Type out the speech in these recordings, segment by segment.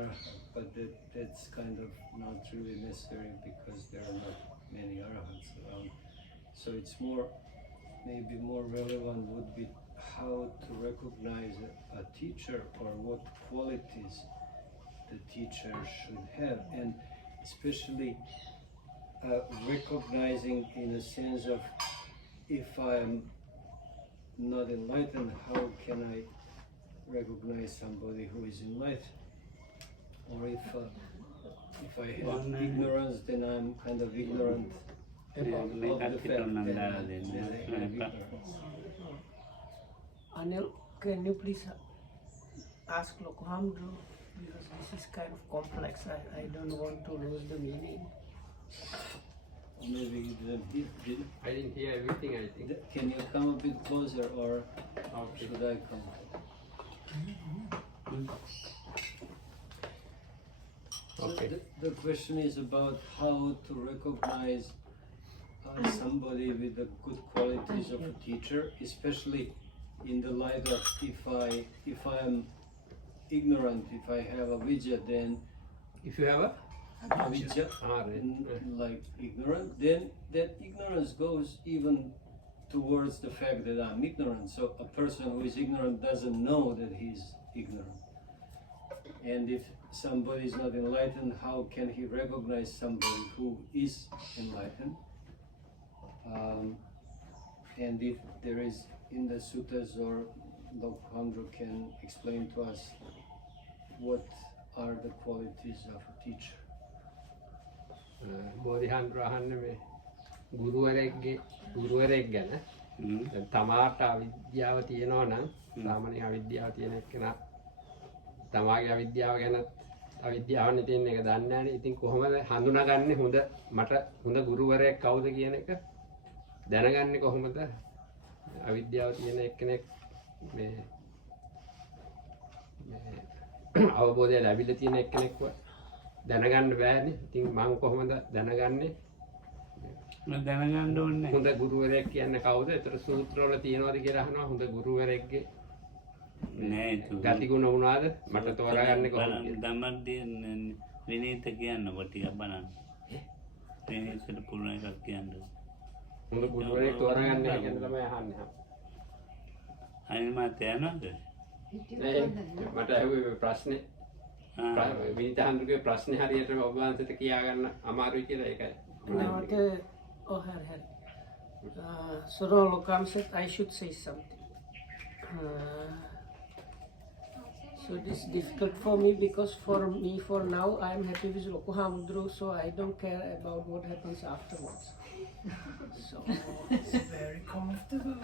arhat, but that's kind of not really necessary because there are not many arhats around. So it's maybe more relevant would be how to recognize a teacher or what qualities the teacher should have, and especially recognizing in the sense of if I'm not enlightened, how can I recognize somebody who is enlightened? Or if I have ignorance, then I'm kind of ignorant of the fact that I have ignorance. Anil, can you please ask Lokohamdru, because this is kind of complex. I don't want to lose the meaning. Maybe I didn't hear everything, I think. Can you come a bit closer, or should I come? Okay. So the question is about how to recognize somebody with the good qualities of a teacher, especially in the light of if I am ignorant, if I have avidya, then If you have a avidya, like ignorant, then that ignorance goes even towards the fact that I'm ignorant. So a person who is ignorant doesn't know that he's ignorant. And if somebody is not enlightened, how can he recognize somebody who is enlightened? And if there is in the suttas, or Lokohamdru can explain to us what are the qualities of a teacher? බෝධිහාමුදුරුවෝ අහන්නේ මේ ගුරුවරයෙක් ගැන. දැන් තමාට අවිද්‍යාව තියෙනවා නම් සාමාන්‍ය අවිද්‍යාව තියෙන එක්කෙනා තමාගේ අවිද්‍යාව ගැන අවිද්‍යාවන්නේ තියෙන එක දන්නේ නැහැ නේ. ඉතින් කොහොමද හඳුනාගන්නේ මට හොඳ ගුරුවරයෙක් කවුද කියන එක දැනගන්නේ කොහොමද? අවිද්‍යාව තියෙන එක්කෙනෙක් මේ අවබෝධය ලැබිලා තියෙන එක්කෙනෙක්ව දැනගන්න බෑනේ. ඉතින් මම කොහොමද දැනගන්නේ? දැනගන්න ඕනේ. හොඳ ගුරුවරයෙක් කියන්නේ කවුද? ඒතර සූත්‍රවල තියෙනවද කියලා අහනවා. හොඳ ගුරුවරයෙක්ගේ නෑ ගතිගුණ වුණාද? මට තෝරාගන්නේ කොහොමද? ධම්මදී විනීත කියන්න ටිකක් බලන්න. විනීතට පුළුවන් එකක් කියන්න. හොඳ ගුරුවරයෙක් තෝරාගන්න කියන තමයි අහන්නේ. අනිත් මාත් යනවාද? මට ඇහුවේ ප්‍රශ්නේ විනිතාන්දුගේ ප්‍රශ්නේ හරියටම ඔබ වහන්සේට කියා ගන්න අමාරුයි කියලා ඒකයි. Suro Lokam said I should say something. So this is difficult for me because for now I am happy with Lokohamdru, so I don't care about what happens afterwards. So it's very comfortable.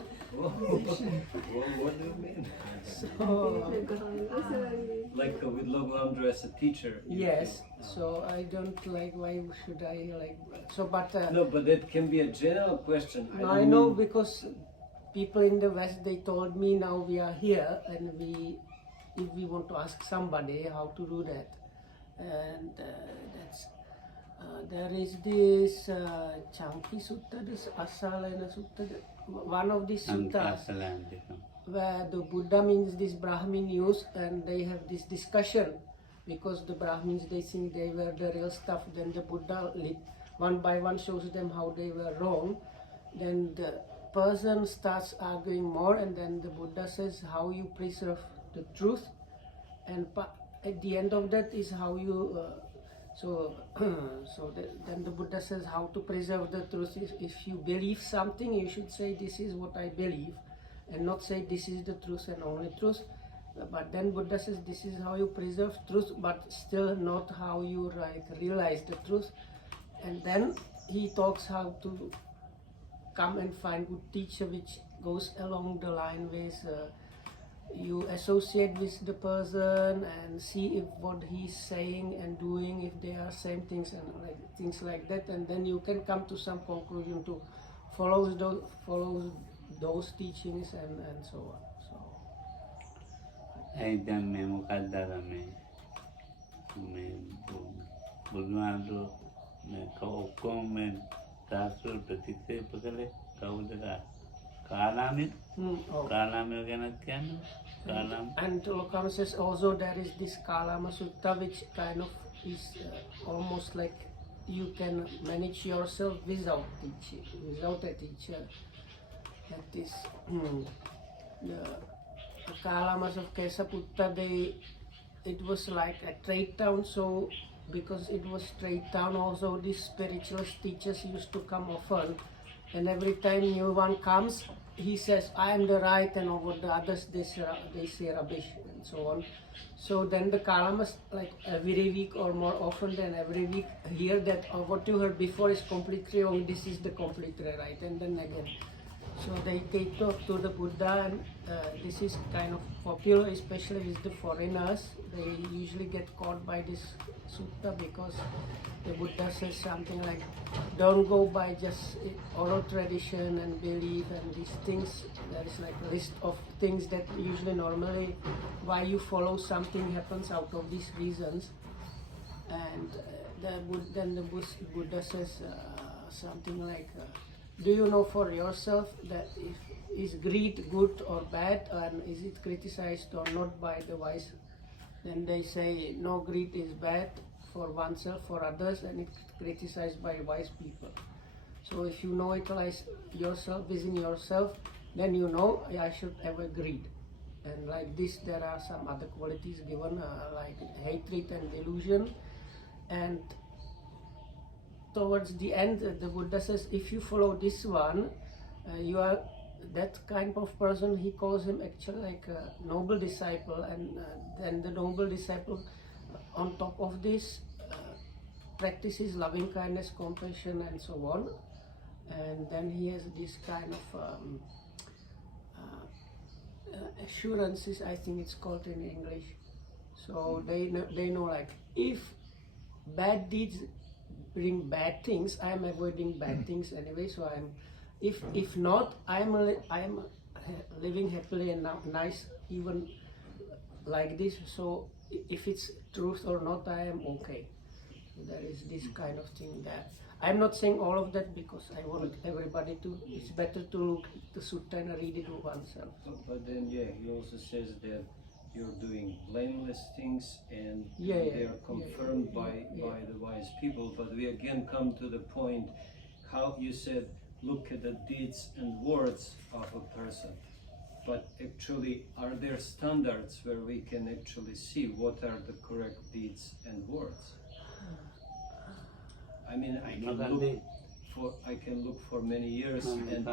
What do you mean? So, like with Lokohamdru as a teacher? Yes. So I don't like. Why should I like? So, but no, but that can be a general question. I know because people in the West they told me now we are here and if we want to ask somebody how to do that, and that's. There is this Chanki Sutta, this Asalena Sutta, one of these suttas where the Buddha means this Brahmin use, and they have this discussion because the Brahmins they think they were the real stuff. Then the Buddha one by one shows them how they were wrong. Then the person starts arguing more, and then the Buddha says how you preserve the truth, and at the end of that is how you. Then the Buddha says how to preserve the truth is if you believe something, you should say this is what I believe, and not say this is the truth and only truth. But then Buddha says this is how you preserve truth, but still not how you realize the truth. And then he talks how to come and find good teacher, which goes along the line with you associate with the person and see if what he's saying and doing, if they are same things and things like that, and then you can come to some conclusion to follow those teachings and so on. So දැන් මේ මොකක්ද අර මේ බුදුහාමුදුරුවෝ මේ ඔක්කොම මේ සාස්ත්‍ර ප්‍රතික්ෂේප කළේ කවුද? කාලාමය ගැනත් කියන්න. කාලම් And Lokama says also there is this Kalama Sutta which kind of is almost like you can manage yourself without teaching, without a teacher. That is the Kalamas of Kesaputta. It was like a trade town, so because it was trade town also these spiritualist teachers used to come often, and every time new one comes he says I am the right and over the others they say rubbish and so on. So then the Kalamas like every week or more often than every week hear that what you heard before is completely wrong, this is the completely right, and then again. So they talk to the Buddha, and this is kind of popular, especially with the foreigners. They usually get caught by this sutta because the Buddha says something like, don't go by just oral tradition and belief and these things. There is like a list of things that usually normally why you follow something happens out of these reasons. And then the Buddha says something like, do you know for yourself that is greed good or bad, and is it criticized or not by the wise? Then they say no, greed is bad for oneself, for others, and it's criticized by wise people. So if you know it lies yourself within yourself, then you know I should avoid greed. And like this, there are some other qualities given like hatred and delusion. And towards the end, the Buddha says, if you follow this one, you are that kind of person. He calls him actually like a noble disciple, and then the noble disciple, on top of this, practices loving kindness, compassion, and so on. And then he has this kind of assurances, I think it's called in English. So they know like if bad deeds bring bad things, I am avoiding bad things anyway. So if not, I am living happily and nice even like this. So if it's truth or not, I am okay. There is this kind of thing there. I'm not saying all of that because I want everybody to. It's better to look at the sutta and read it oneself. But then, he also says that you're doing blameless things, and Yeah, they are confirmed by the wise people. But we again come to the point how you said, look at the deeds and words of a person. But actually, are there standards where we can actually see what are the correct deeds and words? I mean, I can look for many years, and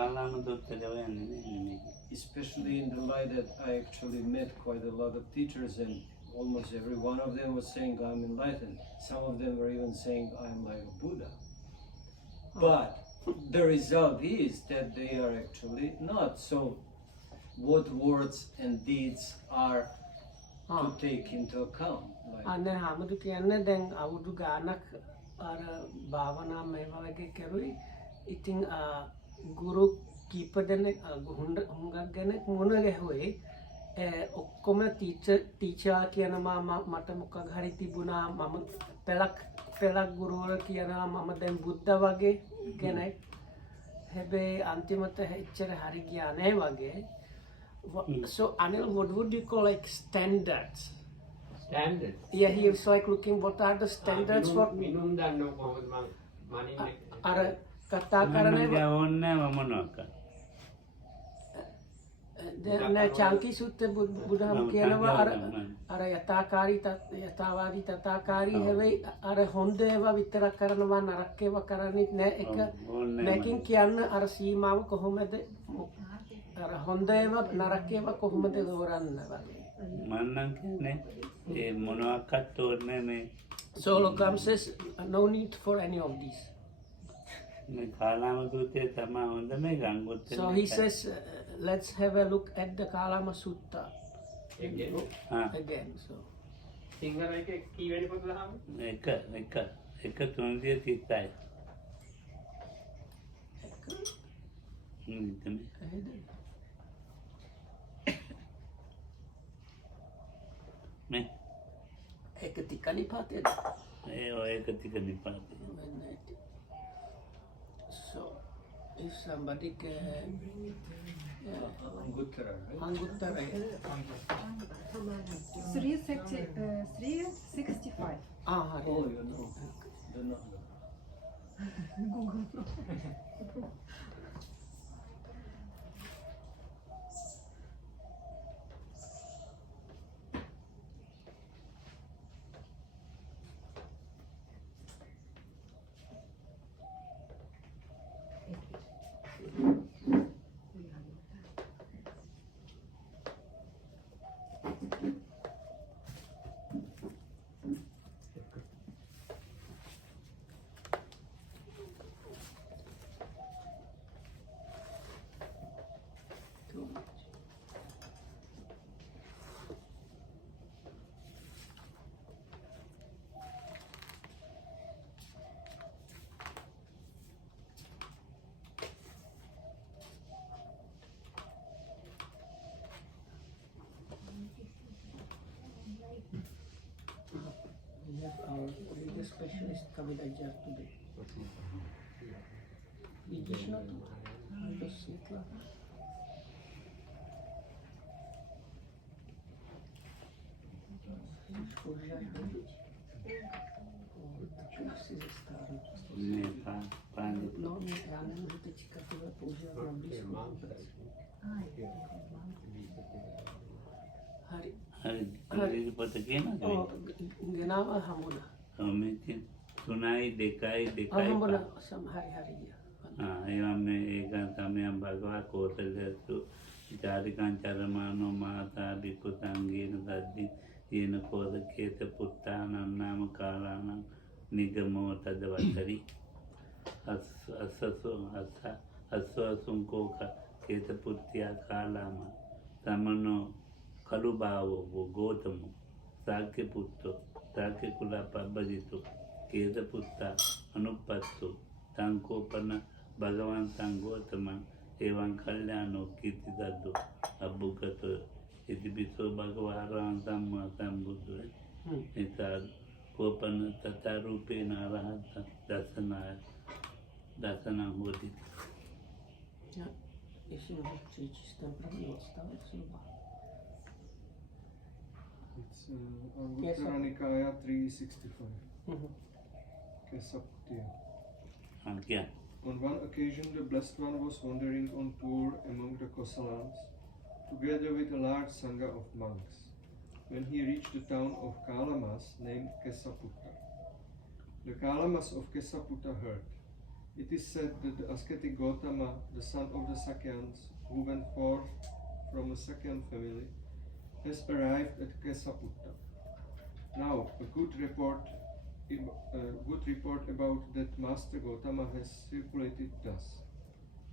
especially in the light that I actually met quite a lot of teachers, and almost every one of them was saying I'm enlightened. Some of them were even saying I'm like a Buddha. But the result is that they are actually not. So what words and deeds are to take into account? අන්න හැමදු කියන්නේ දැන් අවුරුදු ගානක් අර භාවනා මේවා වගේ කරුයි. ඉතින් ගුරු කීප දෙනෙක් හුඟක් දෙනෙක් මොන ගැහුවේ ඔක්කොම ටීචර් කියනවා මට මොකක් හරි තිබුණා මම පෙලක් ගුරුවර කියනවා මම දැන් බුද්ධ වගේ කෙනෙක්. හැබැයි අන්තිමට එච්චර හරි ගියා නෑ වගේ. So Anil, what would you call like standards? Standards? Yeah, he was like looking what are the standards for අර කතා කරන්නේ දැන් චාන්කි සුත්ත බුදුහාම කියනවා අර යථාවාදී තථාකාරී හැබැයි අර හොඳ ඒවා විතරක් කරනවා නරක ඒවා කරන්නේ නැහැ. එක නැකින් කියන්න අර සීමාව කොහොමද අර හොඳ ඒවා නරක ඒවා කොහොමද හොරන්න වගේ. මන්නම් කියන්නේ ඒ මොනවාක්වත් ඕනේ මේ. So Lokam says no need for any of these. මේ කාලාම සූත්‍රය තමයි හොඳම ගංගොත්. So he says let's have a look at the Kalama Sutta again. So Sinhala එකේ කීවෙනි පොතද හාම? එක 330යි. මේ එක තික නිපාතේ. එක තික නිපාතේ. So if somebody can Anguttara, right? Anguttara. 365. Ah, Oh, you know. Do not know. too much. We have our religious specialist Kavita Jar today. Видишь на тут? Что светло? Пожар будет. Вот, часы застарут. Но не рано может эти которые пожар нам близко. Hari. හරි පොත කියනද? Oh, genawa hamuna. මෙතින් 3යි 2යි 2යි Hamuna sam hari ya. ඒවා මේ ඒක තමයි භගවා කෝතලතු ජාතිකාංචරමානෝ මාතා බිකුතංගේන දද්දි යන කෝද කේත පුත්තානන්නාම කාලානම් නිගමෝ තද වතරි අස්සසුංකෝක කේත පුත්තියා කාලාම තමනෝ කළුබාවෝ ගෝතමෝ සාක්‍ය පුත්තෝ සාක්‍ය කුලා පබ්බජිතු කේත පුත්තා අනුපස්සෝ තංකෝපන භගවන් සංගෝතමන් එවං කල්යාණෝ කීර්තිදද්දෝ අබ්බුකත ඉදිබිසෝ භගවාරාන් සම්මා සම්බුද්ධ එතන කෝපන තත රූපේන අරහත දසන හොති. Ja, если уже чисто правильно осталось, ну It's Anguttara Nikaya 365. Kesaputya. क्या On one occasion, the Blessed One was wandering on tour among the Kosalans, together with a large sangha of monks, when he reached the town of Kalamas named Kesaputta. The Kalamas of Kesaputta heard. It is said that the ascetic Gautama, the son of the Sakyans, who went forth from a Sakyan family, has arrived at Kesaputta. Now, a good report about that Master Gautama has circulated thus.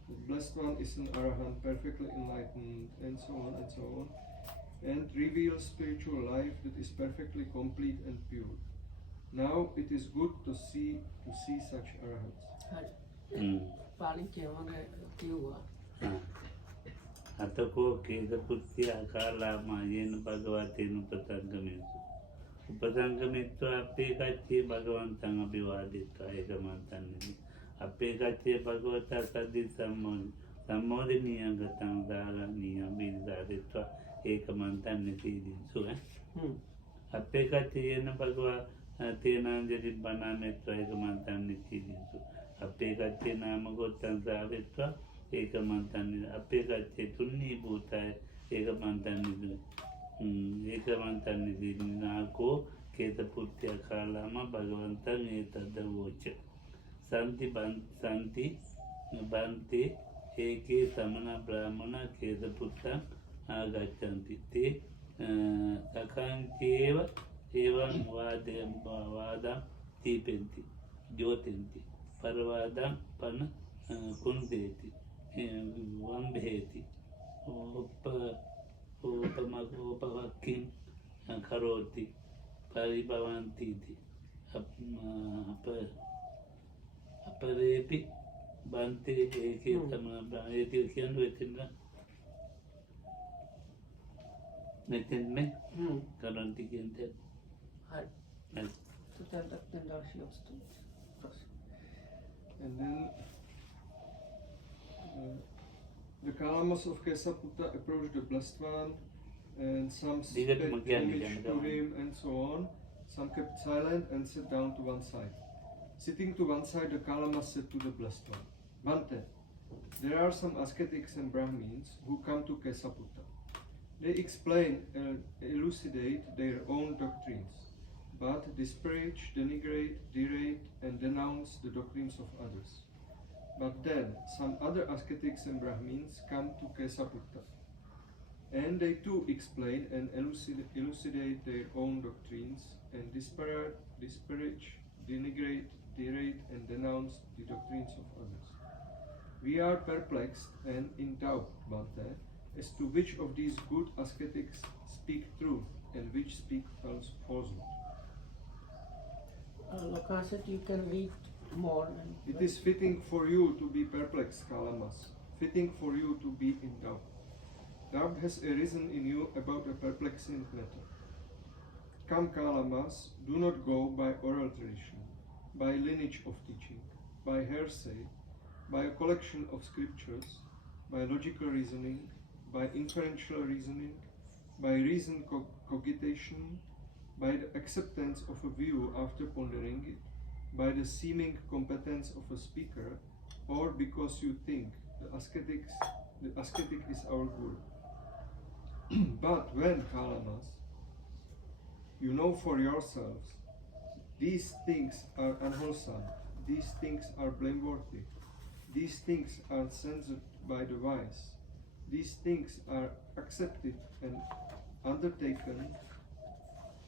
The Blessed One is an Arahant, perfectly enlightened, and so on and so on, and reveals spiritual life that is perfectly complete and pure. Now it is good to see such Arahants. hari. Paling kiawana kiwa. අතකෝ කේත පුත්තියා කාලාමා යේන භගවතේන උපසංගමේසු උපසංගමිත්වා අපේ කච්චේ භගවන්තං අභිවාදිත්වා ඒකමන්තන්නේ අපේ කච්චේ භගවතා සද්දි සම්මෝධනීය ගතං දාරණීය බින්දාදිත්වා ඒකමන්තන්නේ සීදින්සු අපේ කච්චේ යේන භගවා තේනාංජලි බණාමෙත්වා ඒකමන්තන්නේ සීදින්සු අපේ කච්චේ නාම ගොත්තං සාවෙත්වා ඒකමන්තන්නේ අපේ කච්චේ තුන්නී භූතය ඒකමන්තන්නේ දීනාකෝ කේත පුත්තිය කාලාම භගවන්තං ඒතද්ද වෝච සන්ති බන්ති ඒකේ සමන බ්‍රාහ්මණ කේත පුත්තං ආගච්ඡන්ති තේ සකංචේව ඒවං වාදම් තීපෙන්ති ජෝතෙන්ති පරවාදම් පන කුන්දේති වම්භේති උපවක්කින් කරෝති පරිභවන්තිති අපරේපි බන්තේ ඒකේ තම ඒකේ කියන්න වෙතින්න මෙතෙන්ම කරන්ති කියන්තේ Hari. Tu ten další odstup. Prosím. And then The Kalamas of Kesaputta approached the Blessed One, and some Digat paid Magyan, homage Digat to Magyan. him, and so on. Some kept silent and sat down to one side. Sitting to one side, the Kalamas said to the Blessed One, Bhante, there are some ascetics and Brahmins who come to Kesaputta. They explain and elucidate their own doctrines, but disparage, denigrate, derate, and denounce the doctrines of others. But then some other ascetics and Brahmins come to Kesaputta, and they too explain and elucidate their own doctrines and disparage, denigrate, derate, and denounce the doctrines of others. We are perplexed and in doubt, Bhante, as to which of these good ascetics speak truth and which speak falsehood. Loka said you can read more. It is fitting for you to be perplexed, Kalamas, fitting for you to be in doubt. Doubt has arisen in you about a perplexing matter. Come, Kalamas, do not go by oral tradition, by lineage of teaching, by hearsay, by a collection of scriptures, by logical reasoning, by inferential reasoning, by reason cogitation, by the acceptance of a view after pondering it, by the seeming competence of a speaker, or because you think the ascetic is our guru. But when, Kalamas, you know for yourselves, these things are unwholesome, these things are blameworthy, these things are censored by the wise, these things are accepted and undertaken,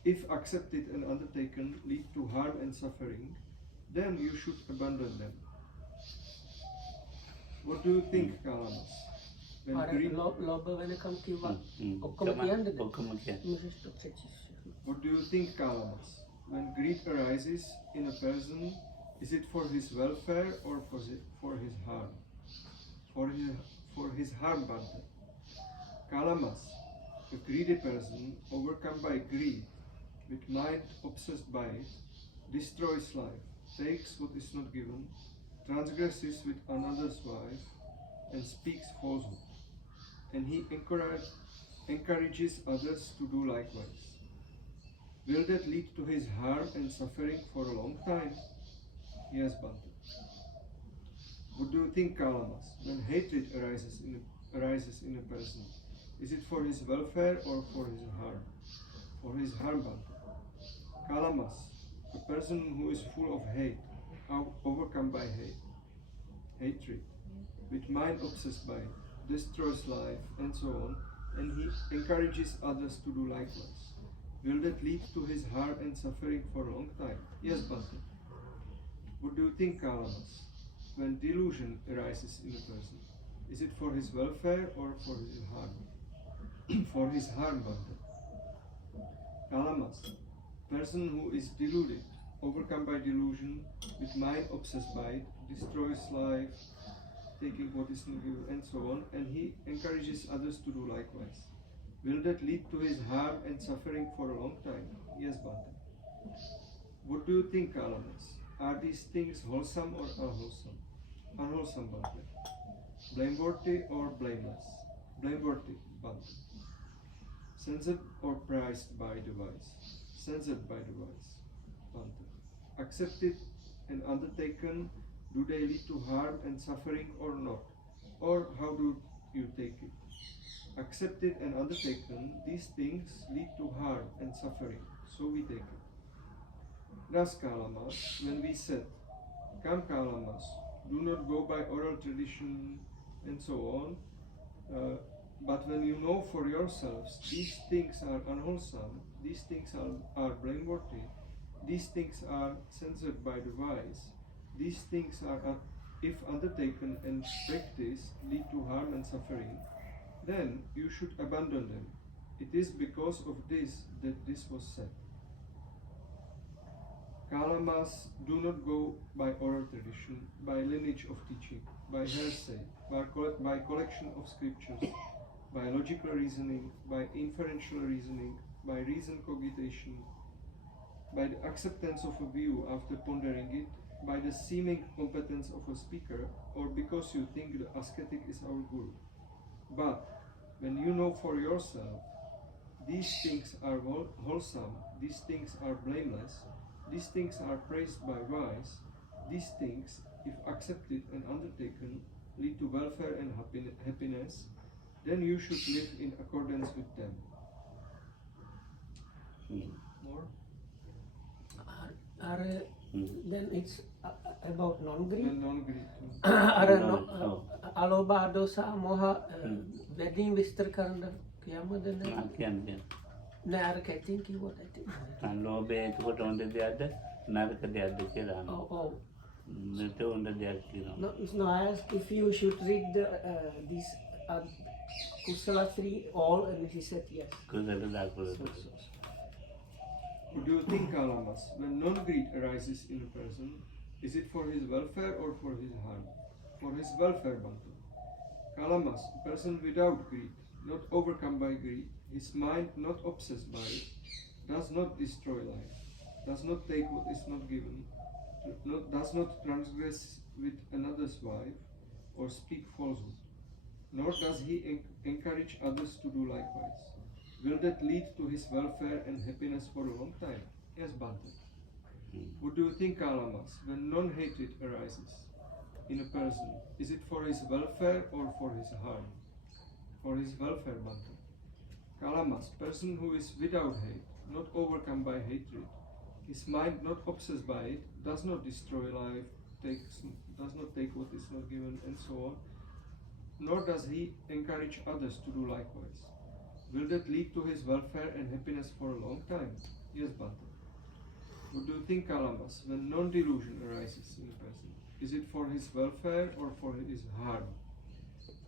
if accepted and undertaken lead to harm and suffering, then you should abandon them. What do you think, Kalamas? When greed, ලෝභ වෙනකම් කිව්වා ඔක්කොම කියන්නද ඔක්කොම කියන්න. what do you think, Kalamas? When greed arises in a person, is it for his welfare or for his harm? For his harm, Bhante. Kalamas, a greedy person, overcome by greed, with mind obsessed by it, destroys life, takes what is not given, transgresses with another's wife, and speaks falsehood. And he encourages others to do likewise. Will that lead to his harm and suffering for a long time? Yes, Bhante. What do you think, Kalamas? When hatred arises in a person, is it for his welfare or for his harm? For his harm, Bhante. Kalamas, a person who is full of hate, overcome by hatred, with mind obsessed by it, destroys life, and so on, and he encourages others to do likewise. Will that lead to his harm and suffering for a long time? Yes, Bhante. What do you think, Kalamas? When delusion arises in a person, is it for his welfare or for his harm? For his harm, Bhante. Kalamas, person who is deluded, overcome by delusion, with mind obsessed by it, destroys life, taking what is not given, and so on, and he encourages others to do likewise. Will that lead to his harm and suffering for a long time? Yes, Bhante. What do you think, Kalamas? Are these things wholesome or unwholesome? Unwholesome, Bhante. Blameworthy or blameless? Blameworthy, Bhante. Censored or prized by the wise? Censored by the wise, Bhante. Accepted and undertaken, do they lead to harm and suffering or not? Or how do you take it? Accepted and undertaken, these things lead to harm and suffering, so we take it. Thus, Kalamas, when we said, come, Kalamas, do not go by oral tradition and so on, but when you know for yourselves these things are unwholesome, these things are blameworthy, these things are censored by the wise, these things are, if undertaken and practiced, lead to harm and suffering, then you should abandon them. It is because of this that this was said. Kalamas, do not go by oral tradition, by lineage of teaching, by hearsay, by collection of scriptures, by logical reasoning, by inferential reasoning, by reason cogitation, by the acceptance of a view after pondering it, by the seeming competence of a speaker, or because you think the ascetic is our guru. But when you know for yourself, these things are wholesome, these things are blameless, these things are praised by wise, these things, if accepted and undertaken, lead to welfare and happiness, then you should live in accordance with them. More? Then it's about non-greed. And non-greed too. අලෝභ දෝස මොහ වැඩිම විස්තර කරන්න කියමුද කියන්න නෑ අර කැටින් කිව්වට ඇති. ලෝභය එතකොට හොඳ දෙයක්ද නරක දෙයක්ද කියලා අහනවා. ඔව්. නැත හොඳ දෙයක් කියනවා. No, I asked if you should read these Kusala 3 all, and he said yes. කුසල දකුල. What do you think, Kalamas? When non-greed arises in a person, is it for his welfare or for his harm? For his welfare, Bantu. Kalamas, a person without greed, not overcome by greed, his mind not obsessed by it, does not destroy life, does not take what is not given, does not transgress with another's wife or speak falsehood, nor does he encourage others to do likewise. Will that lead to his welfare and happiness for a long time? Yes, Bante. What do you think, Kalamas, when non-hatred arises in a person, is it for his welfare or for his harm? For his welfare, Bante. Kalamas, person who is without hate, not overcome by hatred, his mind not obsessed by it, does not destroy life, does not take what is not given, and so on, nor does he encourage others to do likewise. Will that lead to his welfare and happiness for a long time? Yes, Bante. What do you think, Kalamas, when non-delusion arises in a person? Is it for his welfare or for his harm?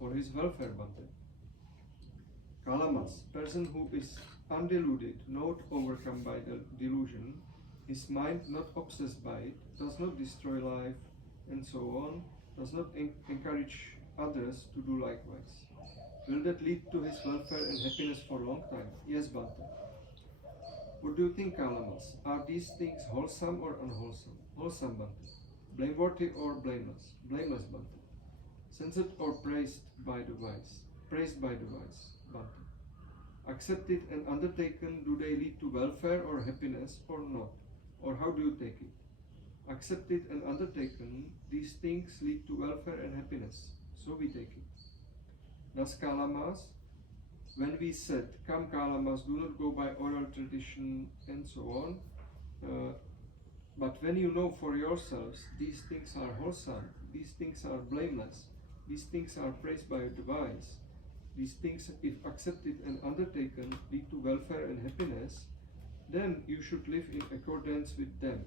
For his welfare, Bante. Kalamas, person who is undeluded, not overcome by the delusion, his mind not obsessed by it, does not destroy life, and so on, does not encourage others to do likewise. Will that lead to his welfare and happiness for a long time? Yes, Bante. What do you think, Kalamas? Are these things wholesome or unwholesome? Wholesome, Bante. Blameworthy or blameless? Blameless, Bante. Censored or praised by the wise? Praised by the wise, Bante. Accepted and undertaken, do they lead to welfare or happiness or not? Or how do you take it? Accepted and undertaken, these things lead to welfare and happiness. So we take it. Thus, Kalamas, when we said, come Kalamas, do not go by oral tradition and so on, but when you know for yourselves, these things are wholesome, these things are blameless, these things are praised by the wise, these things, if accepted and undertaken, lead to welfare and happiness, then you should live in accordance with them.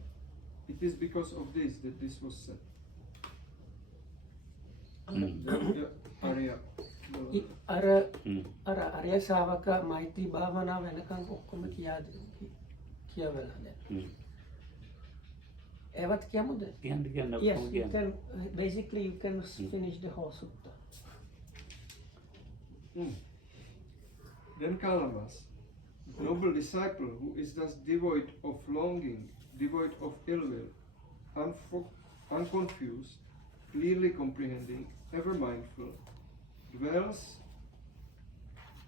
It is because of this that this was said. Arya. අර අරය ශාවක මෛත්‍රී භාවනා වෙනකන් ඔක්කොම කියවලා දැන්. ඒවත් කියමුද? කියන්න Yes, you can, basically you can finish the whole sutta. Then Kalamas, noble disciple who is thus devoid of longing, devoid of ill will, unconfused, clearly comprehending, ever mindful, dwells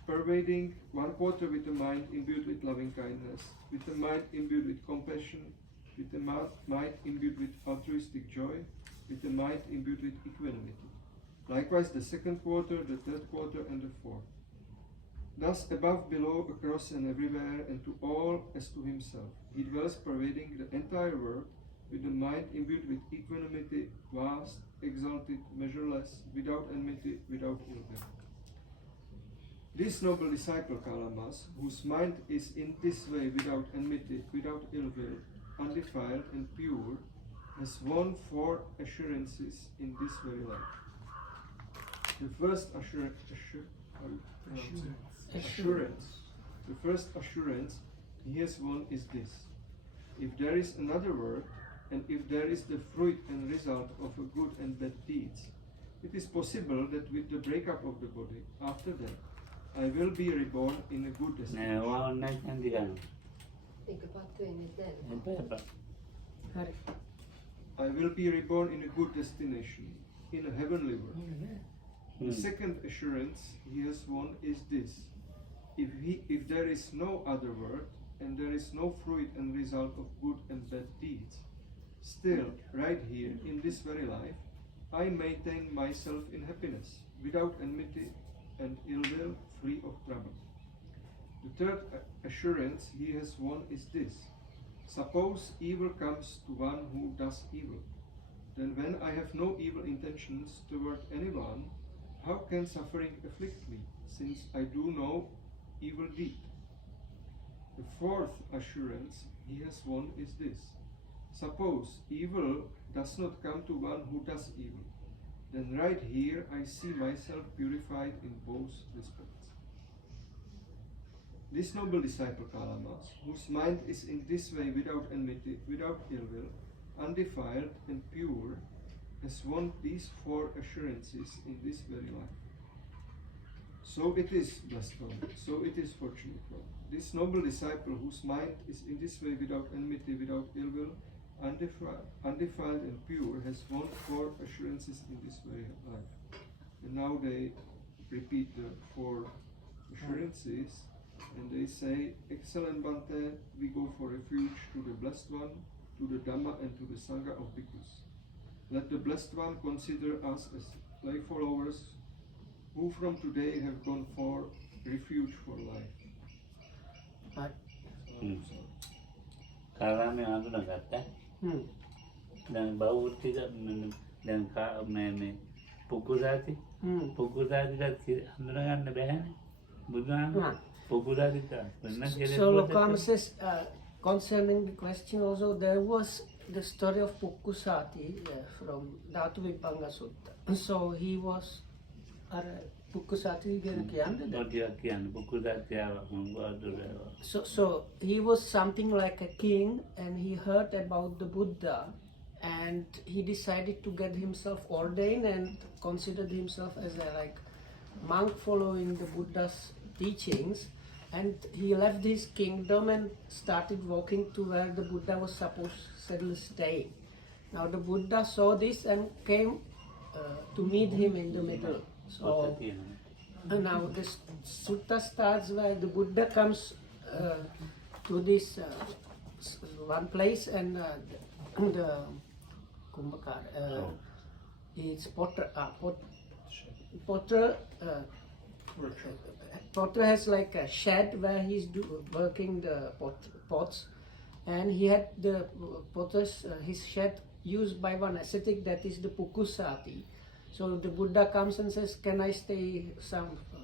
pervading one quarter with a mind imbued with loving kindness, with a mind imbued with compassion, with a mind imbued with altruistic joy, with a mind imbued with equanimity. Likewise the second quarter, the third quarter, and the fourth. Thus above, below, across, and everywhere, and to all as to himself, he dwells pervading the entire world, with a mind imbued with equanimity, vast, exalted, measureless, without enmity, without ill will. This noble disciple, Kalamas, whose mind is in this way without enmity, without ill will, undefiled and pure, has won 4 assurances in this very life. The first assurance, the first assurance he has won is this: if there is another world, and if there is the fruit and result of a good and bad deeds, it is possible that with the breakup of the body, after that, I will be reborn in a good destination. I will be reborn in a good destination, in a heavenly world. The second assurance he has won is this: if there is no other word, and there is no fruit and result of good and bad deeds, still, right here in this very life, I maintain myself in happiness, without enmity and ill will, free of trouble. The third assurance he has won is this: suppose evil comes to one who does evil, then when I have no evil intentions toward anyone, how can suffering afflict me, since I do no evil deed? The fourth assurance he has won is this: suppose evil does not come to one who does evil, then right here I see myself purified in both respects. This noble disciple Kalamas, whose mind is in this way without enmity, without ill will, undefiled and pure, has won these four assurances in this very life. So it is, blessed one, so it is, fortunate one. This noble disciple, whose mind is in this way without enmity, without ill will, undefiled and pure, has won four assurances in this very life. And now they repeat the four assurances, and they say, Excellent Bhante, we go for refuge to the Blessed One, to the Dhamma and to the Sangha of Bhikkhus. Let the Blessed One consider us as lay followers who from today have gone for refuge for life. කාලාමේ හඳුනාගත්තා. දැන් බෞද්ධික දැන් මේ පුකුසාති පුකුසාතිට හඳුනාගන්න බැහැනේ. බුදුහාම පුකුසාතිට වෙන So Lokama says, concerning the question also, there was the story of Pukkusati from Dhatu Vibhanga Sutta. So he was Pukkusati So he was something like a king, and he heard about the Buddha, and he decided to get himself ordained and considered himself as a like monk following the Buddha's teachings. And he left his kingdom and started walking to where the Buddha was supposedly staying. Now the Buddha saw this and came to meet him in the middle. So now this sutta starts where the Buddha comes to this one place, and the Kumbhakar, it's Potter. Potter has like a shed where he's working the pots, and he had the potter's his shed used by one ascetic, that is the Pukkusati. So the Buddha comes and says, "Can I stay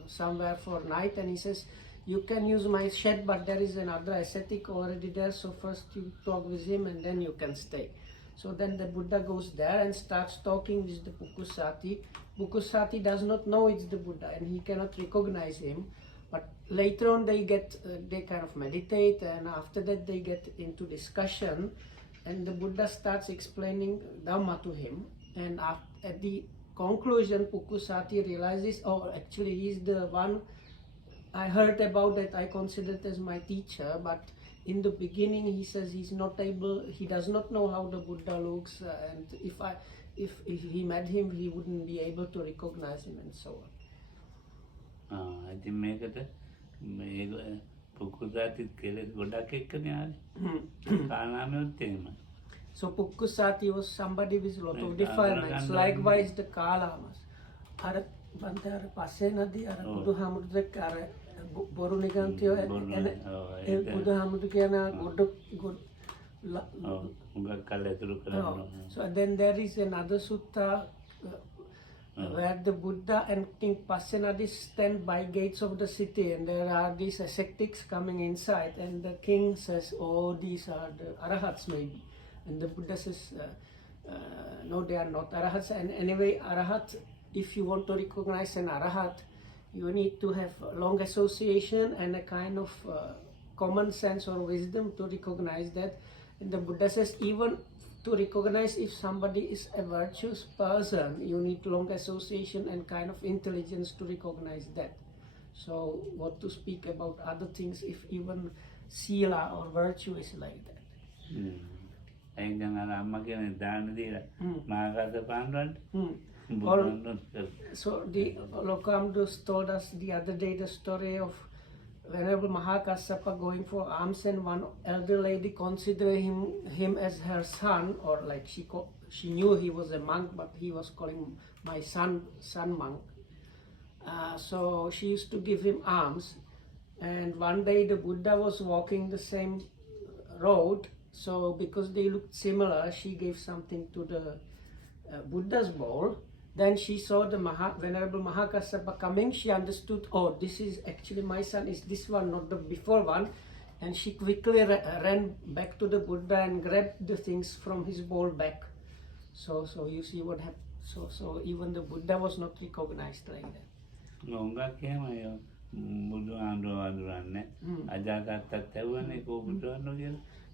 somewhere for night?" And he says, "You can use my shed, but there is another ascetic already there. So first you talk with him, and then you can stay." So then the Buddha goes there and starts talking with the Pukkusati. Pukkusati does not know it's the Buddha, and he cannot recognize him. But later on they kind of meditate, and after that they get into discussion, and the Buddha starts explaining Dhamma to him. And at the conclusion, Pukkusati realizes, oh, actually he's the one I heard about that I considered as my teacher, but in the beginning he says he does not know how the Buddha looks, and if he met him, he wouldn't be able to recognize him, and so on. ඉතින් මේකට මේ පුකුසාතිත් කෙලෙස් ගොඩක් එක්කනේ ආවේ. කාලාමෙත් එහෙමයි. So Pukkusati was somebody with a lot of defilements. Likewise the Kalamas. අර බන්තර පස්සේනදී අර බුදුහාමුදුරේ අර බොරු නිගන්තිය ඒ බුදුහාමුදුර කියන උගක් කල් ඇතුළු කරනවා. So then there is another sutta where the Buddha and King Passenadi stand by gates of the city, and there are these ascetics coming inside, and the king says, "Oh, these are the arahats maybe," and the Buddha says, "No, they are not arahats." And anyway, arahat, if you want to recognize an arahat, you need to have long association and a kind of common sense or wisdom to recognize that. And the Buddha says, even to recognize if somebody is a virtuous person, you need long association and kind of intelligence to recognize that. So what to speak about other things if even sila or virtue is like that. ඇයි දැන් අර අම්මා කියන්නේ දාන්න දීලා මාගත පාන්දරන්ට So the Lokamdus told us the other day the story of Venerable Mahakassapa going for alms, and one elder lady considering him as her son, or like she knew he was a monk, but he was calling my son monk. So she used to give him alms, and one day the Buddha was walking the same road. So because they looked similar, she gave something to the Buddha's bowl. Then she saw the Venerable Mahakassapa coming. She understood, oh, this is actually my son, is this one, not the before one. And she quickly ran back to the Buddha and grabbed the things from his bowl back. So you see what happened. So even the Buddha was not recognized like that.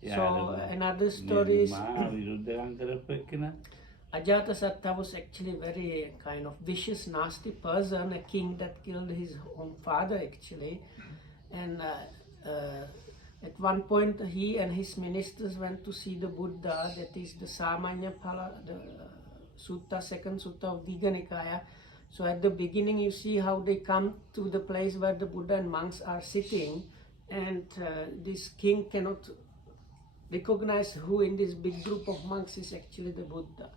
So another story is Ajatasattu was actually very kind of vicious, nasty person, a king that killed his own father actually. And at one point he and his ministers went to see the Buddha, that is the Samanyapala, the sutta, second sutta of Digha Nikaya. So at the beginning you see how they come to the place where the Buddha and monks are sitting, and this king cannot recognize who in this big group of monks is actually the Buddha.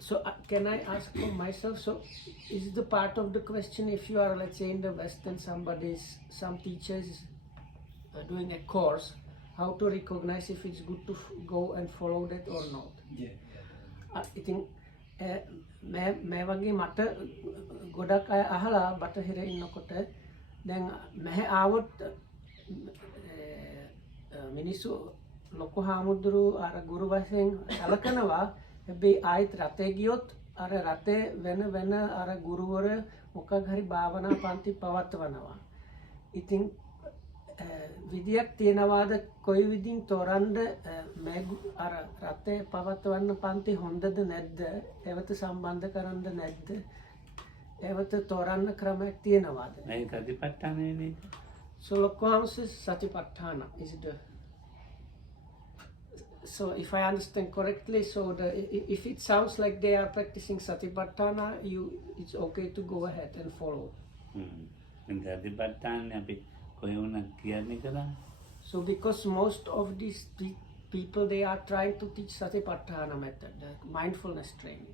So can I ask for myself, so is the part of the question, if you are, let's say, in the West and some teachers doing a course, how to recognize if it's good to go and follow that or not? Yeah. I think මේ වගේ මට ගොඩක් අය අහලා බටහිර ඉන්නකොට දැන් මෙහෙ ආවොත් මිනිස්සු ලොකු හාමුදුරු අර ගුරු වශයෙන් සැලකනවා. හැබැයි ආයෙත් රටේ ගියොත් අර රටේ වෙන අර ගුරුවර මොකක් හරි භාවනා පන්ති පවත්වනවා. ඉතින් විදියක් තියනවාද කොයි විදිහින් තොරන්ද මේ අර රටේ පවත්වන්න පන්ති හොඳද නැද්ද, ඒවත සම්බන්ධ කරන්නද නැද්ද, ඒවත තොරන්න ක්‍රමයක් තියනවාද? මේ සතිපට්ඨානය නේද? So Lokham's Satipatthana is the. So if I understand correctly, so if it sounds like they are practicing Satipatthana, it's okay to go ahead and follow. So because most of these people, they are trying to teach Satipatthana method, the mindfulness training.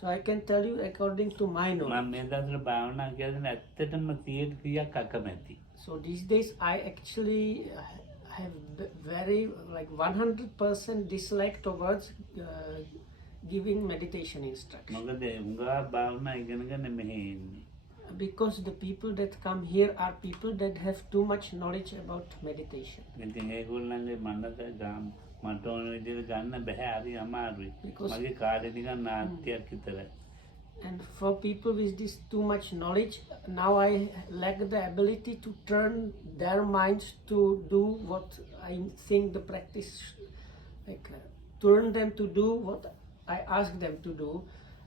So I can tell you according to my knowledge. So these days I actually have very like 100% dislike towards giving meditation instruction. Because the people that come here are people that have too much knowledge about meditation. And for people with this too much knowledge, now I lack the ability to turn their minds to do what I think the practice, turn them to do what I ask them to do.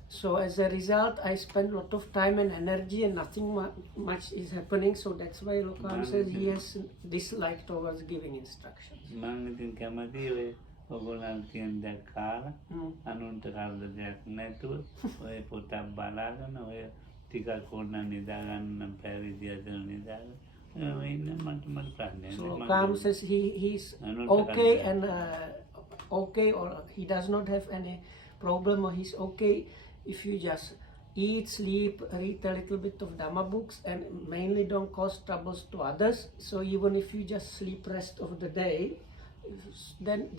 So as a result, I spend a lot of time and energy and nothing much is happening. So that's why Lokam says he has dislike towards giving instructions. So Lokam says he's okay and okay, or he does not have any problem, or he's okay if you just eat, sleep, read a little bit of Dhamma books, and mainly don't cause troubles to others. So even if you just sleep rest of the day, then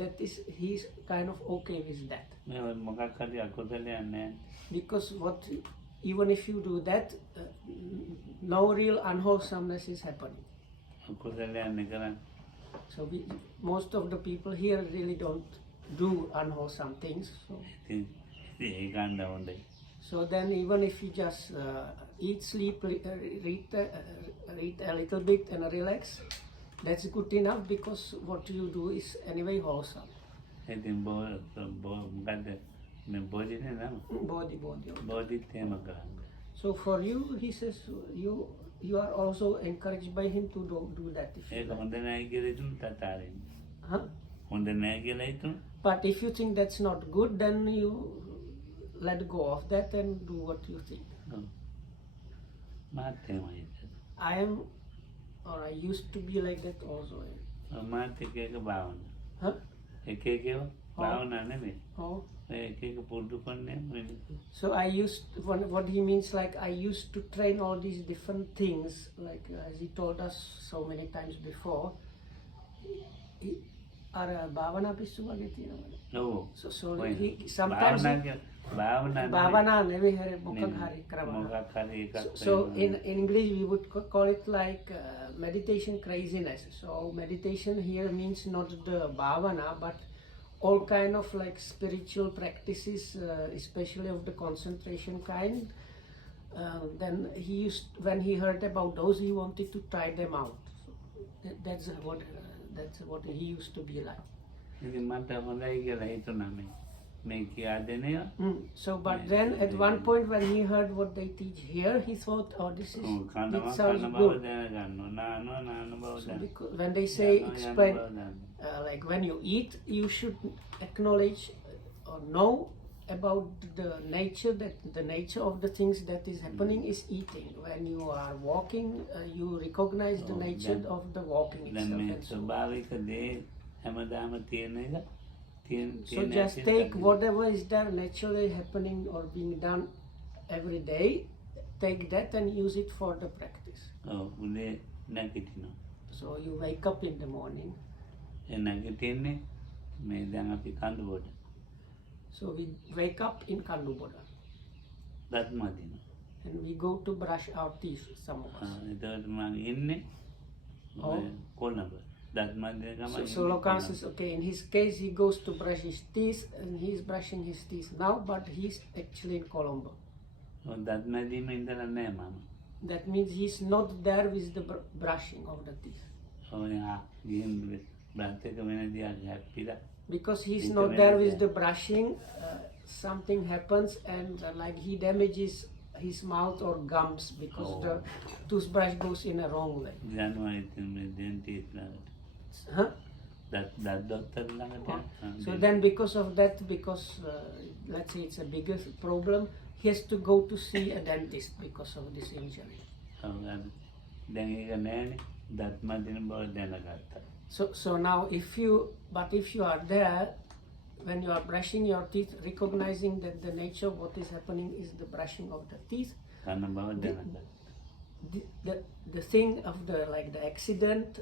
he's kind of okay with that. Because even if you do that, no real unwholesomeness is happening. So most of the people here really don't do unwholesome things. So then even if you just eat, sleep, read a little bit and relax, that's good enough, because what you do is anyway wholesome. So for you, he says you are also encouraged by him to do that. If you ඒක like. හොඳ නෑ කියලා හිතුණු තතාරින්. Huh? හොඳ නෑ කියලා හිතුණු. But if you think that's not good, then you let go of that and do what you think. ඔව්. මාත් එහෙමයි හිතුවේ. I am, or I used to be like that also. ඔව් මාත් එක එක භාවනා. Huh? එක එක ඒවා භාවනා නෙමෙයි. Oh. එක එක පුරුදු කරන්නේ වෙන්නේ. So I used, what he means, like I used to train all these different things, like as he told us so many times before. Are bhavana pissu wage tiyenawa. ඔව්. So he sometimes bhavana never hari mokak hari krama. මොකක් හරි එකක් So in English we would call it like meditation craziness. So meditation here means not the bhavana but all kind of like spiritual practices, especially of the concentration kind. Then he used, when he heard about those, he wanted to try them out. So that's what he used to be like. ඉතින් මට හොඳයි කියලා හිතුණා මේ කියා දෙන්නේ. So but then at one point when he heard what they teach here, he thought, oh, this sounds good. So when they say explain, like when you eat, you should acknowledge or know about the nature of the things that is happening is eating. When you are walking, you recognize the nature of the walking itself. දැන් මේ and so on. ස්වභාවික දේ හැමදාම තියෙන එක So just take whatever is there naturally happening or being done every day, take that and use it for the practice. ඔව් උදේ නැගිටිනවා. So you wake up in the morning. ඒ නැගිටින්නේ මේ දැන් අපි කඳුබොඩ. So we wake up in Kanduboda දත් මදිනවා. and we go to brush our teeth, some of us. එතකොට මම ඉන්නේ කොළඹ. දත් මදින ගමන්. So Lokan says, okay, in his case he goes to brush his teeth and he's brushing his teeth now, but he's actually in Colombo. දත් මැදීම ඉඳලා නෑ මම. That means he's not there with the brushing of the teeth. ඔය ගිහින් බ්‍රත් එක වෙනදී හැප්පිලා. Because he's not there with the brushing, something happens and like he damages his mouth or gums because the toothbrush goes in a wrong way. යනවා ඉතින් මේ dentist ළඟට. Huh? දත් දොස්තර ළඟට. So then because of that, because let's say it's a bigger problem, he has to go to see a dentist because of this injury. දැන් ඒක නෑනේ. දත් මදින බව දැනගත්තා. So now if you are there, when you are brushing your teeth, recognizing that the nature of what is happening is the brushing of the teeth, කන බව දැනගත්තා. the thing of the accident,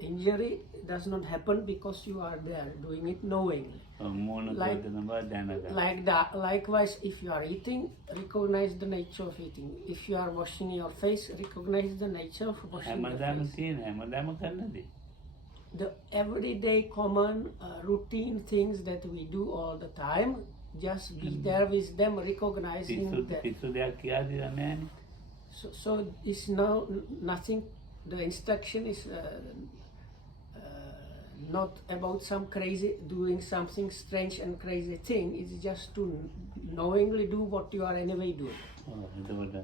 injury does not happen because you are there doing it knowingly. මූණ ගොඩන බව දැනගත්තා. Like that, likewise, if you are eating, recognize the nature of eating. If you are washing your face, recognize the nature of washing the හැමදාම face. තියෙන හැමදාම කරන දේ. The everyday common routine things that we do all the time, just be there with them, recognizing that. පිස්සු දෙයක් කියා දෙලා නෑනේ. So it's nothing. The instruction is not about some crazy doing something strange and crazy thing. It's just to knowingly do what you are anyway doing. එතකොට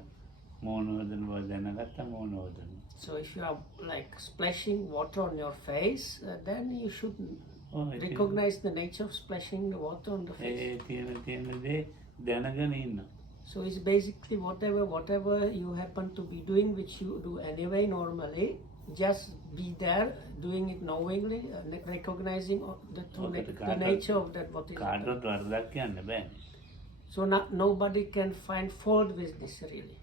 මූණ හොදන බව දැනගත්තා මූණ හොදන. So if you are like splashing water on your face, then you should recognize the nature of splashing the water on the face. තියෙන දේ දැනගෙන ඉන්න. So it's basically whatever you happen to be doing, which you do anyway normally, just be there doing it knowingly, recognizing the nature of that what is happening. කාටවත් වරදක් කියන්න බෑනේ. So nobody can find fault with this really.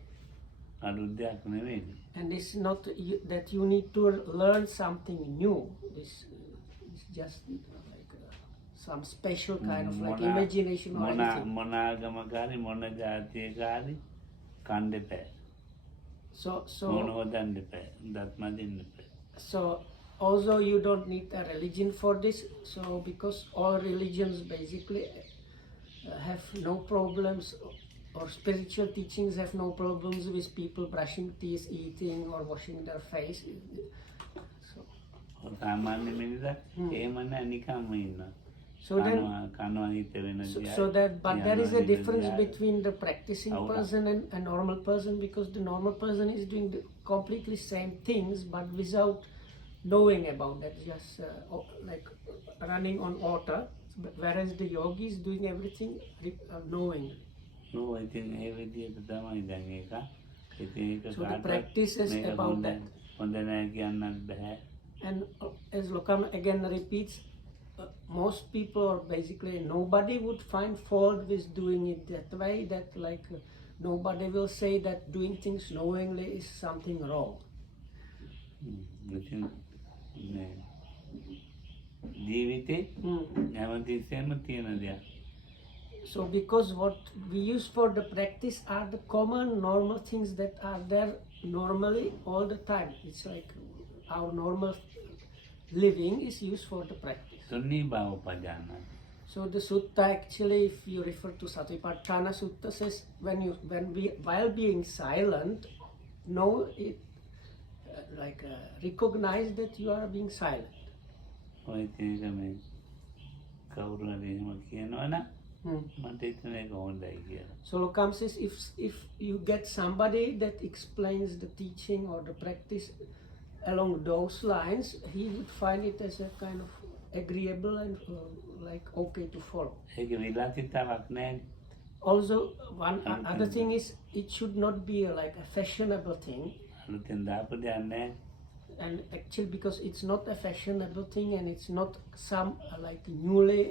අලුත්යක් නෙවෙයි. And it's not that you need to learn something new. It's just like some special kind of like imagination or anything. මොන ආගමකාරී මොන ජාතියකාරී කන්න දෙපෑ. මොන හොදන්න දෙපෑ. දත් මදින්න දෙපෑ. So although you don't need a religion for this, so because all religions basically have no problems, or spiritual teachings have no problems with people brushing teeth, eating or washing their face. So සාමාන්‍ය මිනිසා එහෙම නිකම්ම ඉන්නවා. So then, කනවා හිත වෙන so that, but there is a යනවා difference දිහා. between the practicing Aura. person and a normal person, because the normal person is doing the completely same things but without knowing about that, just like running on water, whereas the yogi is doing everything knowing. නෝ ඉතින් ඒ විදිහට තමයි දැන් ඒක. ඉතින් ඒක So the කාටවත් practice is මේක about හොඳ- that. හොඳ නෑ කියන්නත් බෑ. And as Lokam again repeats, most people, or basically nobody, would find fault with doing it that way. That like nobody will say that doing things knowingly is something wrong. ඉතින් මේ ජීවිතේ හැමතිස්සෙම තියෙන දෙයක්. So because what we use for the practice are the common normal things that are there normally all the time. It's like our normal living is used for the practice. සුන්නී භාව පජානන. So the sutta actually, if you refer to Satipatthana Sutta, says while being silent, know it, recognize that you are being silent. ඔය ඉතින් ඒක මේ කවුරු හරි එහෙම කියනවා නම් මට හිතෙන එක හොඳයි කියලා. So Lokam says if you get somebody that explains the teaching or the practice along those lines, he would find it as a kind of agreeable and okay to follow. ඒක විලාසිතාවක් නෑනේ. Also, one other thing is it should not be like a fashionable thing. අලුතෙන් දාපු දෙයක් නෑ. And actually, because it's not a fashionable thing and it's not some newly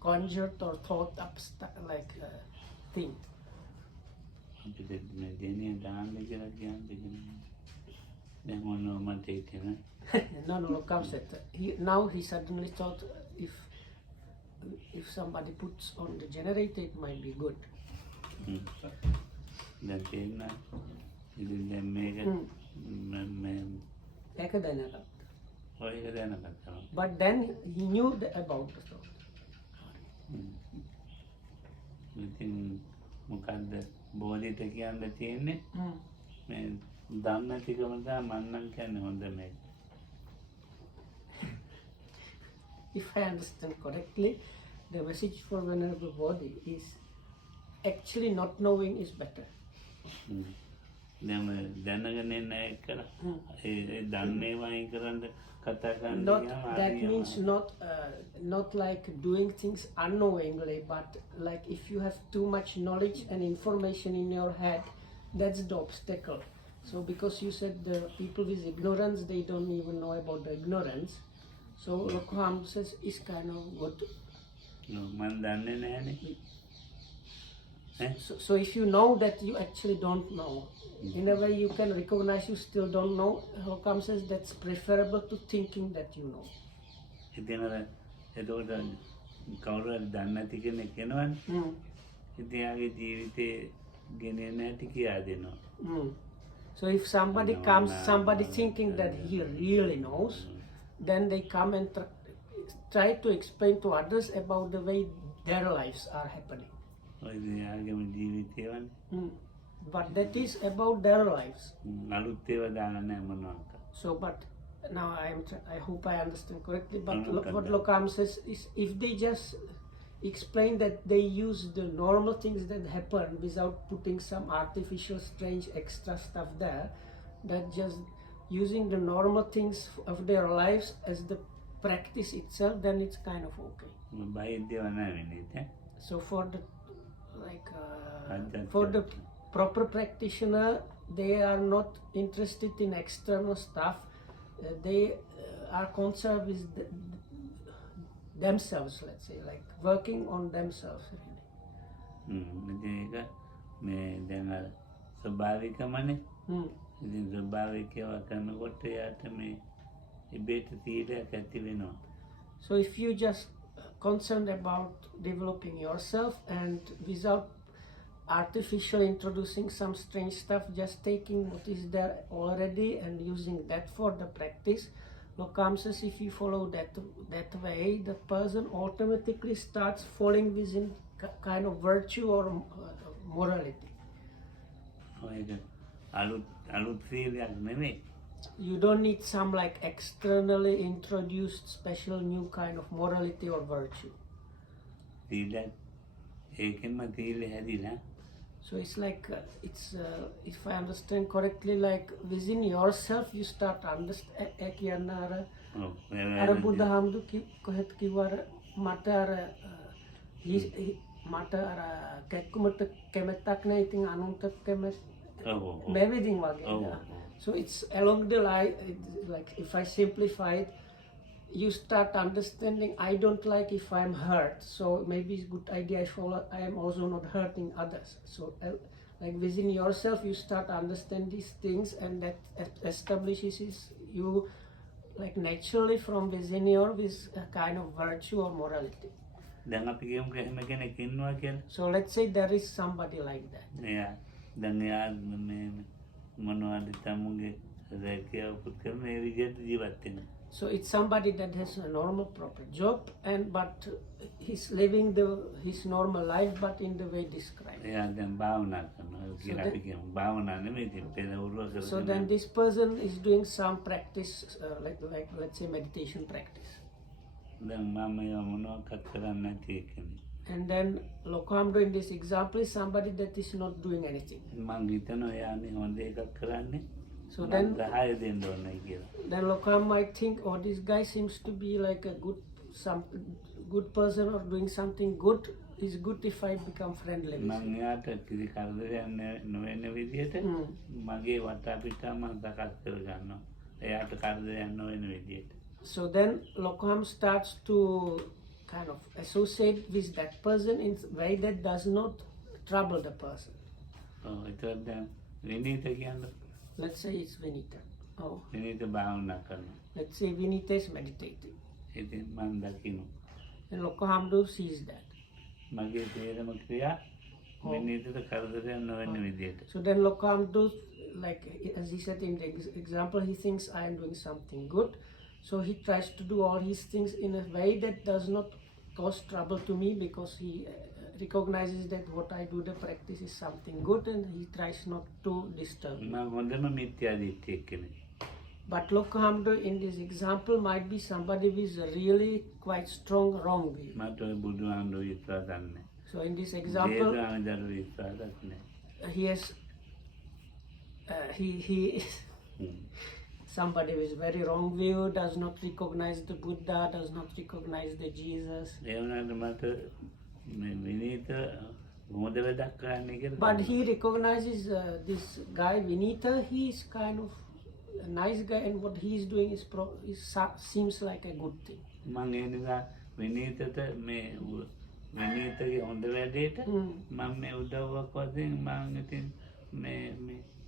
conjured or thought up thing. අපිට මේ දෙනිය දාන්න කියලා කියන්නේ දැන් මොනවා මට හිතෙන. No, Lokam said now he suddenly thought if somebody puts on the generator, it might be good. දැන් තේරෙනවා. ඉතින් දැන් මේක Ekadana. ඔය එක දැනගත්තා. But then he knew about the thought. ඉතින් මොකද්ද බෝධිත කියන්න තියෙන්නේ මේ දන්න ටිකම තමයි මන්නම් කියන්නේ හොඳ මේ. If I understand correctly, the message for Venerable Bodhi is actually not knowing is better. දැන් දැනගෙන ඉන්න එක්කලා ඒ දන්නේ වයින් කරන්න කතා කරන්න That means not like doing things unknowingly, but like if you have too much knowledge and information in your head, that's the obstacle. So because you said the people with ignorance, they don't even know about the ignorance. So Lokam says is kind of good. මන් දන්නේ නැහනේ. So if you know that you actually don't know, in a way you can recognize you still don't know. Lokam says that's preferable to thinking that you know. ඉතින් අර එතකොට කවුරු හරි දන්නේ නැති කෙනෙක් වෙනවනේ. ඉතින් යාගේ ජීවිතේ ගෙනෙන්න ඇති කියා දෙනවා. So if somebody comes, somebody thinking that he really knows, then they come and try to explain to others about the way their lives are happening. ඔය ඉතින් යාගේම ජීවිතේ වනේ. But that is about their lives. අලුත් ඒවා දාලා නැහැ මොනවාක්. So, but now I hope I understand correctly. But what Lokam says is, if they just explain that they use the normal things that happen without putting some artificial, strange, extra stuff there, that just using the normal things of their lives as the practice itself, then it's kind of okay. බයිද්දේව නැහැ. So for the proper practitioner, they are not interested in external stuff. They are concerned with themselves, let's say, like working on themselves. ඒක මේ දැන් අර ස්වභාවිකමනේ. ඉතින් ස්වභාවිකව කරනකොට යාට මේ ඉබේට තීරයක් ඇති වෙනවා. So if you just concerned about developing yourself and without artificially introducing some strange stuff, just taking what is there already and using that for the practice, Lokam says if you follow that way, the person automatically starts falling within kind of virtue or morality. අලුත් සීලයක් නෙමෙයි. You don't need some like externally introduced special new kind of morality or virtue. සීලයක් ඒකෙන්ම සීලය හැදිලා. So it's like, if I understand correctly, like within yourself you start understand. ඔව්. අර බුදුහාමුදුරු කොහෙත් කිව්වර මට අර මට අර කැක්කුමට කැමැත්තක් නැහැ ඉතින් අනුන්ට කැමැත්ත බැවිදින් වගේ. So it's along the line, like if I simplify it, you start understanding I don't like if I'm hurt, so maybe it's a good idea if I am also not hurting others. So like within yourself you start understand these things, and that establishes you like naturally from within your with a kind of virtue or morality. දැන් අපි කියමු එහෙම කෙනෙක් ඉන්නවා කියලා. So let's say there is somebody like that. එයා දැන් එයා මේ මොනවද තමුගේ රැකියාව පුත් කරන ඒ විදිහට ජීවත් වෙනවා. So it's somebody that has a normal proper job, but he's living his normal life but in the way described. එයා දැන් භාවනා කරනවා කියලා අපි කියමු. භාවනා නෙමෙයි ඉතින් පෙරවරුව So කරනවා. then this person is doing some practice, like let's say meditation practice. දැන් මම ඒවා මොනවක්වත් කරන්නේ නැති කෙනෙක්. And then Lokamdo in this example is somebody that is not doing anything. මං හිතනවා එයානේ හොඳ එකක් කරන්නේ. So then සහාය දෙන්න ඕනේ කියලා. then Lokam might think, oh, this guy seems to be like a good person or doing something good. It's good if I become friendly with මං him. එයාට කිසි කරදරයක් නොවෙන විදිහට මගේ වටාපිටා මම සකස් කරගන්නවා. එයාට කරදරයක් නොවෙන විදිහට. So then Lokam starts to kind of associate with that person in a way that does not trouble the person. ඔව් ඒතකොට දැන් විනීත කියන්නේ Let's say it's Vinita. Oh, විනීත භාවනා කරනවා. let's say Vinita is meditating. ඉතින් මං දකිනවා. And Lokamdo sees that. මගේ තේරම ක්‍රියා විනීතට කරදරයක් නොවෙන විදිහට. So then Lokamdo, like as he said in the example, he thinks I am doing something good. So he tries to do all his things in a way that does not cause trouble to me, because he recognizes that what I do, the practice is something good, and he tries not to disturb me. මම හොඳම මිත්‍යා දිට්ඨියක් කෙනෙක්. But Lokamdo in this example might be somebody with a really quite strong wrong view. මට ඔය බුදුහාමුදුරුවෝ විශ්වාසයක් නැහැ. So in this example, දේවානදරු විශ්වාසයක් නැහැ. he has he is somebody with very wrong view, does not recognize the Buddha, does not recognize the Jesus. ඒ වුණාට මට මේ විනීත හොඳ වැඩක් කරන්නේ කියලා. But he recognizes this guy Vinita. He is kind of a nice guy, and what he is doing seems like a good thing. මම ඒ නිසා විනීතට මේ විනීතගේ හොඳ වැඩේට මම මේ උදව්වක් වශයෙන් මම ඉතින්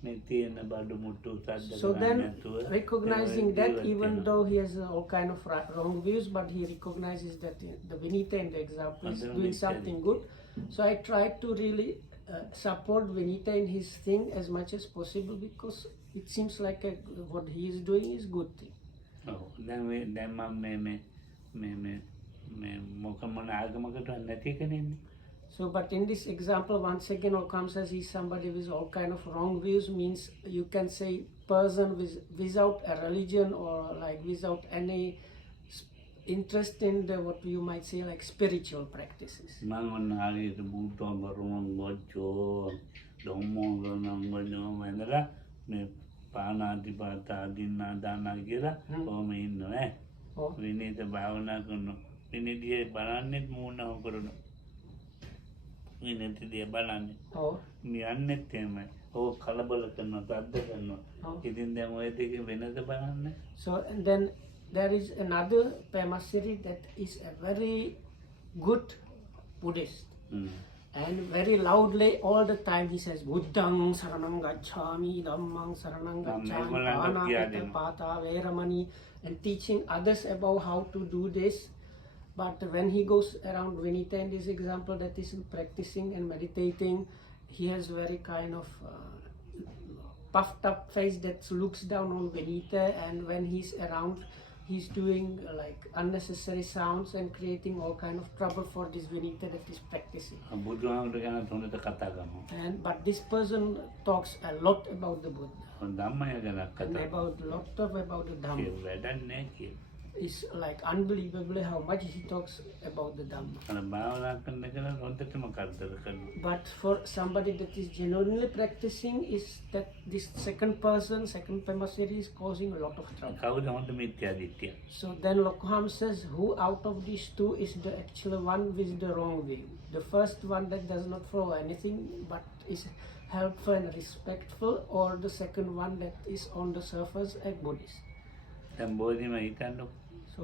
මේ තියෙන බඩු මුට්ටු සද්ද So කරන්නේ then, නැතුව recognizing that, ජීවත් even වෙනවා. though he has all kind of wrong views, but he recognizes that the Vinita in the example is Under doing Vinita. something good. So I try to really support Vinita in his thing as much as possible, because it seems like what he is doing is good thing. ඔව් දැන් මම මේ මොක මොන ආගමකට නැති කෙනෙන්නේ. So, but in this example, once again, Okam says he's somebody with all kind of wrong views, means you can say person without a religion, or like without any interest in what you might say like spiritual practices. මම ඔන්න හරියට බුද්ධ බරුවන් ගොච්චෝ ධම්මෝ ගණන් ගණන් වන්දලා මේ පානාතිපාතා දින්නා දානා කියලා කොහොම ඉන්නවා Oh. විනීත භාවනා කරනවා. විනීතිය බලන්නේ මූණව කරනවා. විනීතිය බලන්නේ. Oh. මියන්නේත් එහෙමයි. ඕක කලබල කරනවා, සද්ද කරනවා. Oh. ඉතින් දැන් ඔය දෙකේ වෙනද බලන්නේ. So, and then there is another Pemasiri that is a very good Buddhist. And very loudly all the time he says Buddhang Saranam Gacchami, Dhammang Saranam Gacchami, Pānāpita Pātā Veramani, and teaching others about how to do this. But when he goes around Vinita in this example that is practicing and meditating, he has very kind of puffed up face that looks down on Vinita, and when he's around, he's doing like unnecessary sounds and creating all kind of trouble for this Vinita that is practicing. බුදුහාමුදුරුවෝ ගැන හොඳට කතා කරනවා. But this person talks a lot about the Buddha ධම්මය ගැන and කතා about the Dhamma. වැඩක් නැහැ කියලා. is like unbelievably how much he talks about the Dhamma. අර භාවනා කරන එක නම් හොඳටම කරදර කරනවා. But for somebody that is genuinely practicing, is that this second person, second Pemasiri is causing a lot of trouble. කවුද හොඳ මිත්‍යා දිට්ඨිය? So then Lokham says, who out of these two is the actual one with the wrong view? The first one that does not follow anything but is helpful and respectful, or the second one that is on the surface a Buddhist? දැන් බෝධිම හිතන්නකො. So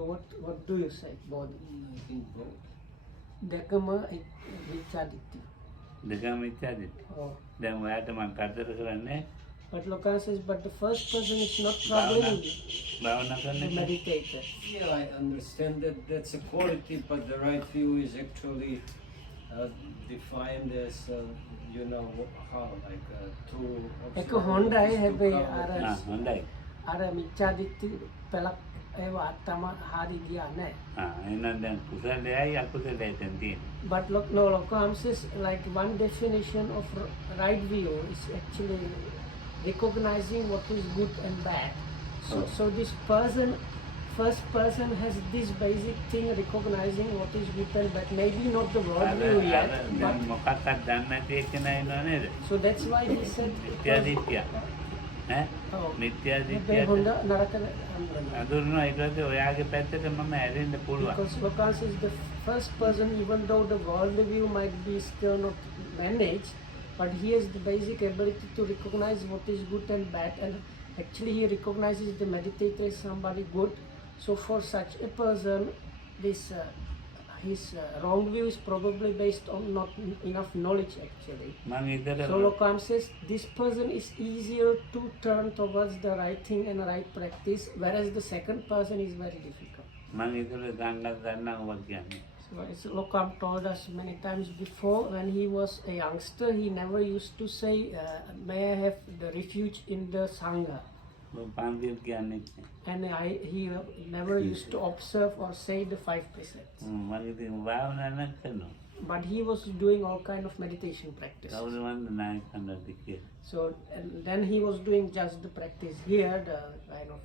what do you say, Bodhi? I think both. Dekama Vichaditi. දෙකම මිත්‍යා දිට්ඨිය. Oh. දැන් ඔයාට මම කරදර කරන්නේ But Lokham says, but the first person is not troubling you, භාවනා කරන the එක. meditator. Yeah, I understand that that's a quality, but the right view is actually defined as, how, like two Ek Honda observations, hai two bhai, qualities. හොඳයි. අර මිච්ඡාදිට්ඨි පළක් ඒවා තම හරි ගියා නැහැ. එහෙනම් දැන් කුසලයයි අකුසලයයි දැන් තියෙන්නේ. But look, no, Lokham says like one definition of right view is actually recognizing what is good and bad. So this first person has this basic thing, recognizing what is good and bad. Maybe not the world view yet, දැන් but මොකක්වත් දන්නේ නැති එක්කෙනා ඉන්නව නේද? so that's why he said. මිත්‍යා දිට්ඨිය. ඈ? Oh. මිත්‍යා හැබැයි දිට්ඨියට හොඳ නරක අඳුරනවා. අඳුරනවා ඊට පස්සේ ඔයාගේ පැත්තට මම ඇරෙන්න පුළුවන්. Because Lokham says the first person, even though the world view might be still not managed, but he has the basic ability to recognize what is good and bad, and actually he recognizes the meditator is somebody good. So for such a person, this his wrong view is probably based on not enough knowledge actually. මම ඊතර So Lokham says this person is easier to turn towards the right thing and right practice, whereas the second person is very difficult. මම ඊතර ගන්නත් ගන්නවා ඔබ කියන්නේ. So as Lokham told us many times before, when he was a youngster, he never used to say, may I have the refuge in the Sangha. ඔබ පන්තිල් කියන්නේ නැහැ. And he never used to observe or say the 5 precepts. මම ඉතින් භාවනා නම් කරනවා. But he was doing all kind of meditation practice. කවුද මන්ද නායකයන්ට කියලා. So and then he was doing just the practice here, the kind of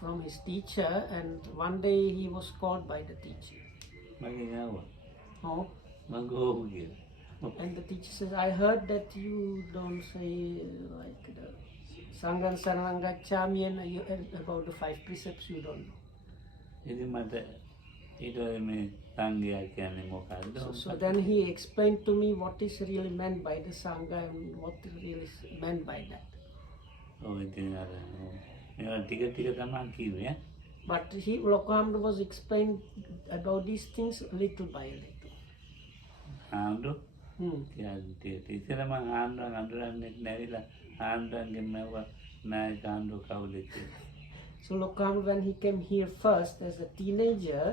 from his teacher, and one day he was called by the teacher. මගේ ආවා. Oh, මම ගෝව කියලා. and the teacher says, I heard that you don't say like the Sanghan Saranam Gacchami and about the 5 precepts you don't know. ඉතින් මට ඊට මේ සංඝයා කියන්නේ මොකක්ද? So then he explained to me what is really meant by the Sangha and what really is meant by that. ඔව් ඉතින් අර මේවා ටික ටික තමයි කිව්වේ. But Lokham was explained about these things little by little. ආන්දු Hmm. කියන්නේ ඉතින් මම ආන්දුන් අඳුරන්නේ නැවිලා ආන්දුන්ගේ මේව නායක ආන්දු කවුද කියලා. So Lokham, when he came here first as a teenager,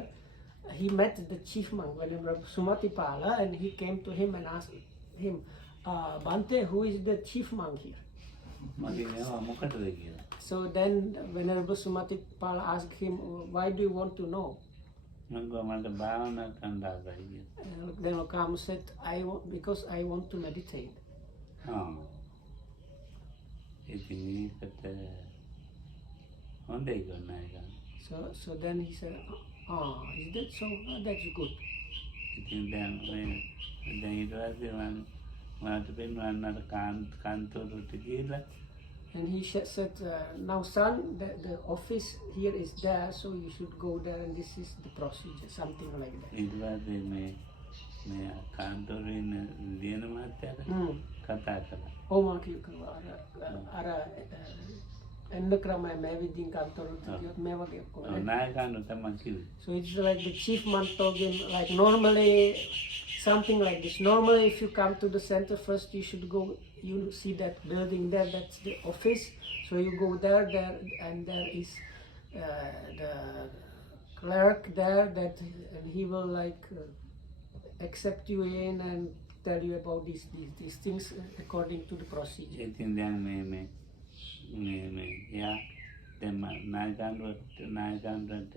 he met the chief monk, Venerable Sumatipala, and he came to him and asked him, Bhante, who is the chief monk here? මගේ මේවා මොකටද කියලා. So then Venerable Sumatipala asked him, why do you want to know? මම ගෝ මට භාවනා කරන්න ආසයි කියලා. Then Lokham said, because I want to meditate. ඉතින් මේකට හොඳයි ගන්නයි. So then he said, is that so? That's good. ඉතින් දැන් ඊට පස්සේ මට පෙන්වන්න අර කාන්තෝරුට ගිහලා And he said, now son, the office here is there, so you should go there, and this is the procedure, something like that. ඊට පස්සේ මේ කාන්තෝරුවේ ඉන්න ලියන මහත්තයාට කතා කළා. Oh, Endakrama Mavidin Kantor, නායකයන්ට තමයි කිව්වේ. so it's like the chief monk told him, like normally, something like this. Normally, if you come to the center first, you should go, you see that building there, that's the office. So you go there, and there is the clerk there, and he will like accept you in and tell you about these things according to the procedure. ඉතින් දැන් මේ යා දැන් නායකයන්ට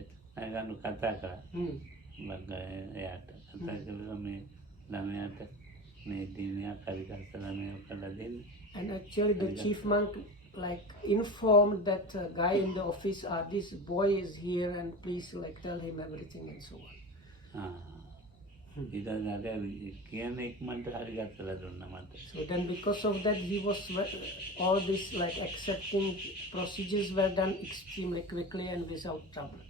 කතා කරා. එයාට කතා කළා මේ ළමයාට මේ දිනයක් හරි කල්පනා මේක කළා දෙන්න. And actually the chief monk like informed that guy in the office, this boy is here and please like tell him everything and so on. ඊට අර කියන ඉක්මනට හරි ගත්තලා දුන්නා මට. So then because of that he was all this like accepting procedures were done extremely quickly and without trouble.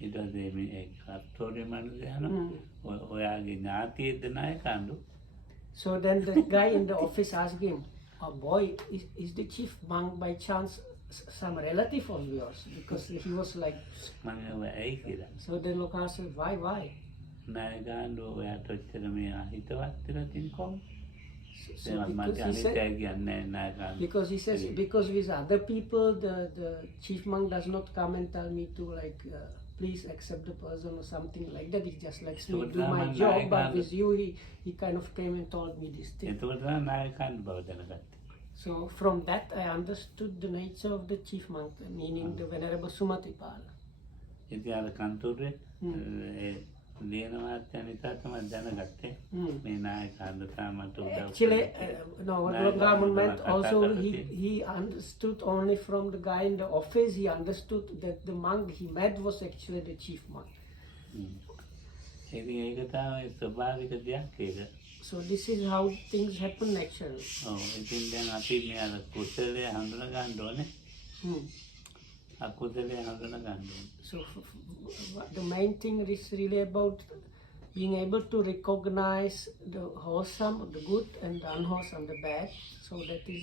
ඊට පස්සේ මේ කස්තෝරිය මනුස්සයා යනවා ඔයාගේ ඥාතියෙක්ද නායකන්දු. So then the guy in the office asked him, oh boy, is the chief monk by chance some relative of yours? Because he was like, මම ඔය ඇයි කියලා. so then Lokha said, why? නායකන්දු ඔයාට ඔච්චර මේ හිතවත් කියලා තින් කොහොමද? So මම අනිත්‍යයි කියන්නේ නායකන්දු. because he says, because with other people, the chief monk does not come and tell me to like, please accept the person or something like that. He just lets me do my job. But with you, he kind of came and told me this thing. එතකොට තමයි නායකන්දු බව දැනගත්තේ. So from that, I understood the nature of the chief monk, meaning the Venerable Sumatipala. ඉතින් අර කන්තෝරේ ලියනවා නිසා තමයි දැනගත්තේ මේ නායකන්දු තාමට උදව් Actually, no, what Raman meant also, he understood only from the guy in the office, he understood that the monk he met was actually the chief monk. ඉතින් ඒක තමයි ස්වභාවික දෙයක් ඒක. So this is how things happen naturally. ඔව් ඉතින් දැන් අපි මේ අර කුසලයේ හඳුනා ගන්න ඕනේ. අකුසලයේ හඳුනා ගන්න ඕනේ. So the main thing is really about being able to recognize the wholesome, the good, and the unwholesome, the bad. So that is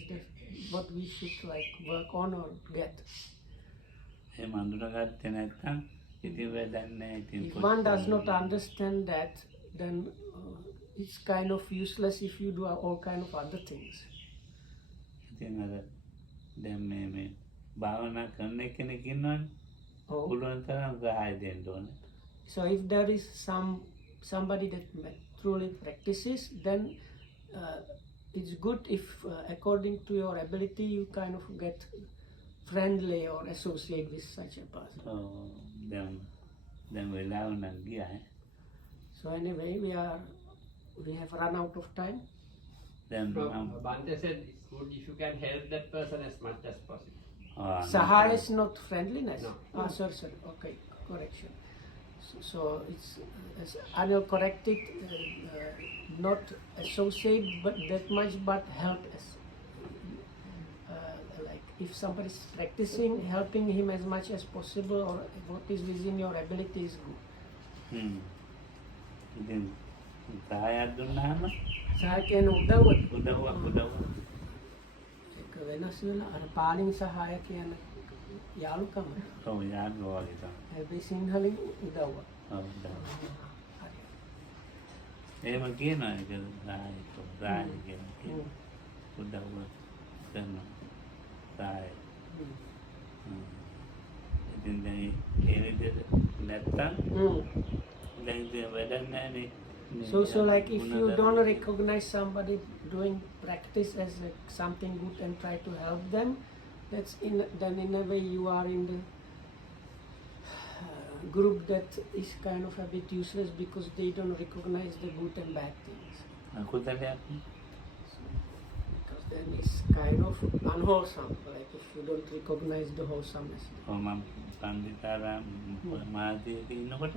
what we should like work on or get. එහෙම හඳුනාගත්තේ නැත්නම් ඉතින් වැඩක් නැහැ. ඉතින් If one does not understand that, then it's kind of useless if you do all kind of other things. ඉතින් අර දැන් මේ භාවනා කරන කෙනෙක් ඉන්නවනේ. Oh. පුළුවන් තරම් සහාය දෙන්න ඕනේ. So if there is somebody that truly practices, then it's good if according to your ability you kind of get friendly or associate with such a person. දැන් වෙලාව නම් ගියා. So anyway, we have run out of time. දැන් Bante said it's good if you can help that person as much as possible. Sahara is not friendliness. No. Sorry. Okay, correction. So it's uncorrected, not associate but that much, but help us. Like if somebody is practicing, helping him as much as possible, or what is within your ability is good. ඉතින් සහායක් දුන්නාම Saya can udawat. උදව්වක් ඒක වෙනස් වෙන අර පාලින් සහාය කියන යාළුකම. ඔව් යාළුවා වගේ තමයි. හැබැයි සිංහලෙන් උදව්ව. ඔව් එහෙම කියනවා ඒක සහාය කියන උදව්ව කරනවා සහාය. ඉතින් දැන් ඒ විදිහට නැත්තම් දැන් ඉතින් වැඩක් නැහැනේ. So like if you don't recognize somebody doing practice as something good and try to help them, then in a way you are in the group that is kind of a bit useless because they don't recognize the good and bad things. කුසලයක් Because then it's kind of unwholesome, like if you don't recognize the wholesomeness. ඔව් මම පන්දිතාරාම මාධ්‍යයක ඉන්නකොට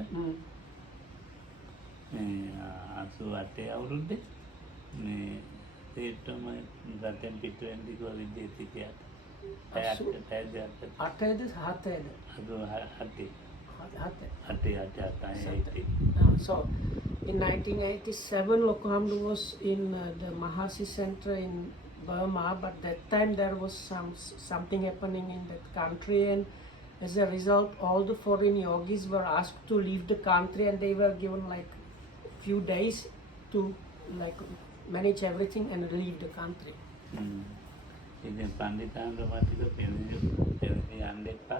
මේ 88 අවුරුද්දේ මේ තේටම ගතෙන් පිටවෙන් දිගෝ විද්‍යාර්ථිකයා So in 1987 Lokohamdu was in the Mahasi Center in Burma, but that time there was something happening in that country, and as a result all the foreign yogis were asked to leave the country, and they were given like few days to like manage everything and leave the country. ඉතින් පන්දිතාන්ද මතක පෙරේ යන්න එපා.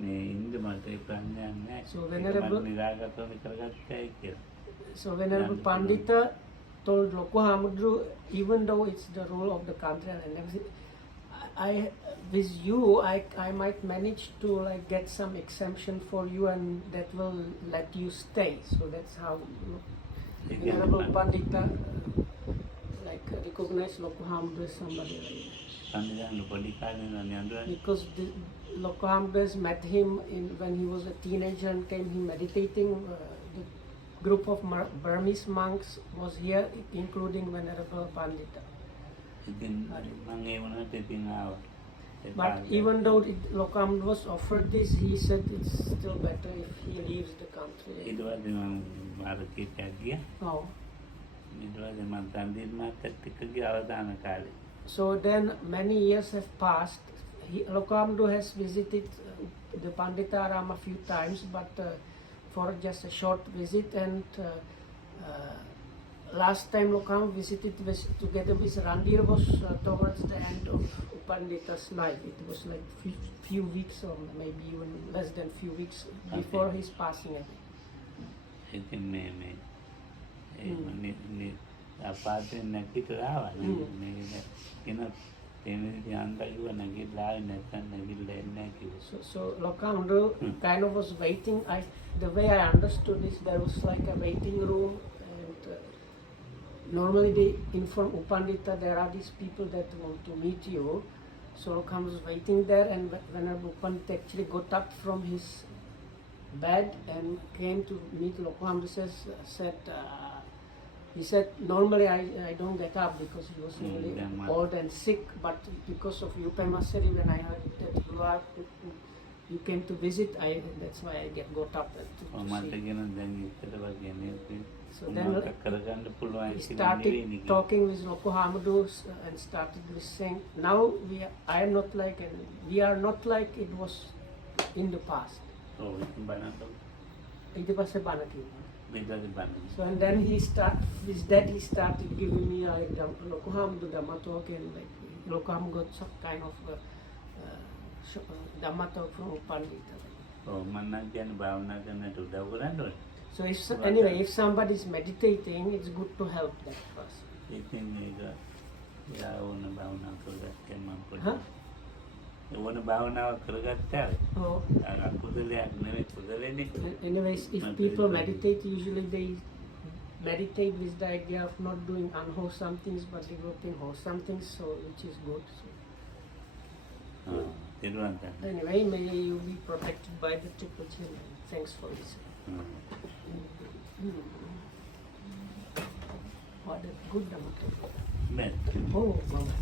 මේ ඉන්න මට ප්‍රඥාවක් නැහැ. So Venerable නිරාගතව කරගත්තයි කියලා. So Venerable Pandita told Lokohamudru, even though it's the rule of the country and everything, with you I might manage to like get some exemption for you, and that will let you stay. So that's how Venerable Pandita like recognize Loko Hamdu as somebody like that. සම්විධාන පොඩි කාලේ නම් යනවා. Because the Loko Hamdas met him when he was a teenager and came here meditating. The group of Burmese monks was here, including Venerable Pandita. ඉතින් මම ඒ වුණාට ඉතින් ආවා. ඒ But කාලේ. even though Loko Hamdu was offered this, he said it's still better if he leaves the country. ඊට පස්සේ මම මාර්කේට් ගියා. Oh. ඊට පස්සේ මම තන්දිත් මාර්කට් එක ගියා අවදාන කාලේ. So then many years have passed. Loko Hamdu has visited the Panditaram a few times, but for just a short visit. And last time Loko Hamdu visited together with Randir was towards the end of Pandita's life. It was like few weeks or maybe even less than few weeks before his passing away. ඉතින් මේ අපාතෙන් නැගිටලා ආවා. මේ කියන තේමෙදි අන්ත කිව්වා නැගිටලා ආවේ නැත්නම් නැගිටලා එන්නේ නැහැ කිව්වා. So Loko Hamdu kind of was waiting. The way I understood this, there was like a waiting room, and normally they inform Upandita there are these people that want to meet you. So Loko Hamdu was waiting there, and whenever Upandita actually got up from his bed and came to meet Loko Hamdu, he said, normally I don't get up because he was really old and sick, but because of you, Pema Seri, when I heard that you came to visit, that's why I got up to මට see. කියන දැන් ඉතල වගේ නේ. So then කරගන්න පුළුවන් he කියලා started නෙවෙයි. talking with Loko Hamdu and started with saying, now we are not like it was in the past. ඔව් ඉතින් බණක් ඊට පස්සේ බණ කිව්වා. මෙතනදී බණ. So and then he started giving me like Loko Hamdu Dhamma talk, and like Loko Hamdu got some kind of Dhamma talk from Pandita. ඔව් මම නම් කියන්නේ භාවනා කරන්නට උදව් කරන්න ඕනේ. So anyway, if somebody is meditating, it's good to help that person. ඉතින් මේක යා ඕන භාවනා කරගත්තා මම පොඩි. Huh? ඕන භාවනාව කරගත්තා. Oh, අකුසලයක් නෙවෙයි කුසලෙන්නේ. anyways, if people meditate, usually they meditate with the idea of not doing unwholesome things but developing wholesome things, so which is good. So, තිරුවන් සරණයි. anyway, may you be protected by the triple chain. Thanks for listening. What a good Dhamma talk. මේ Oh, Mama.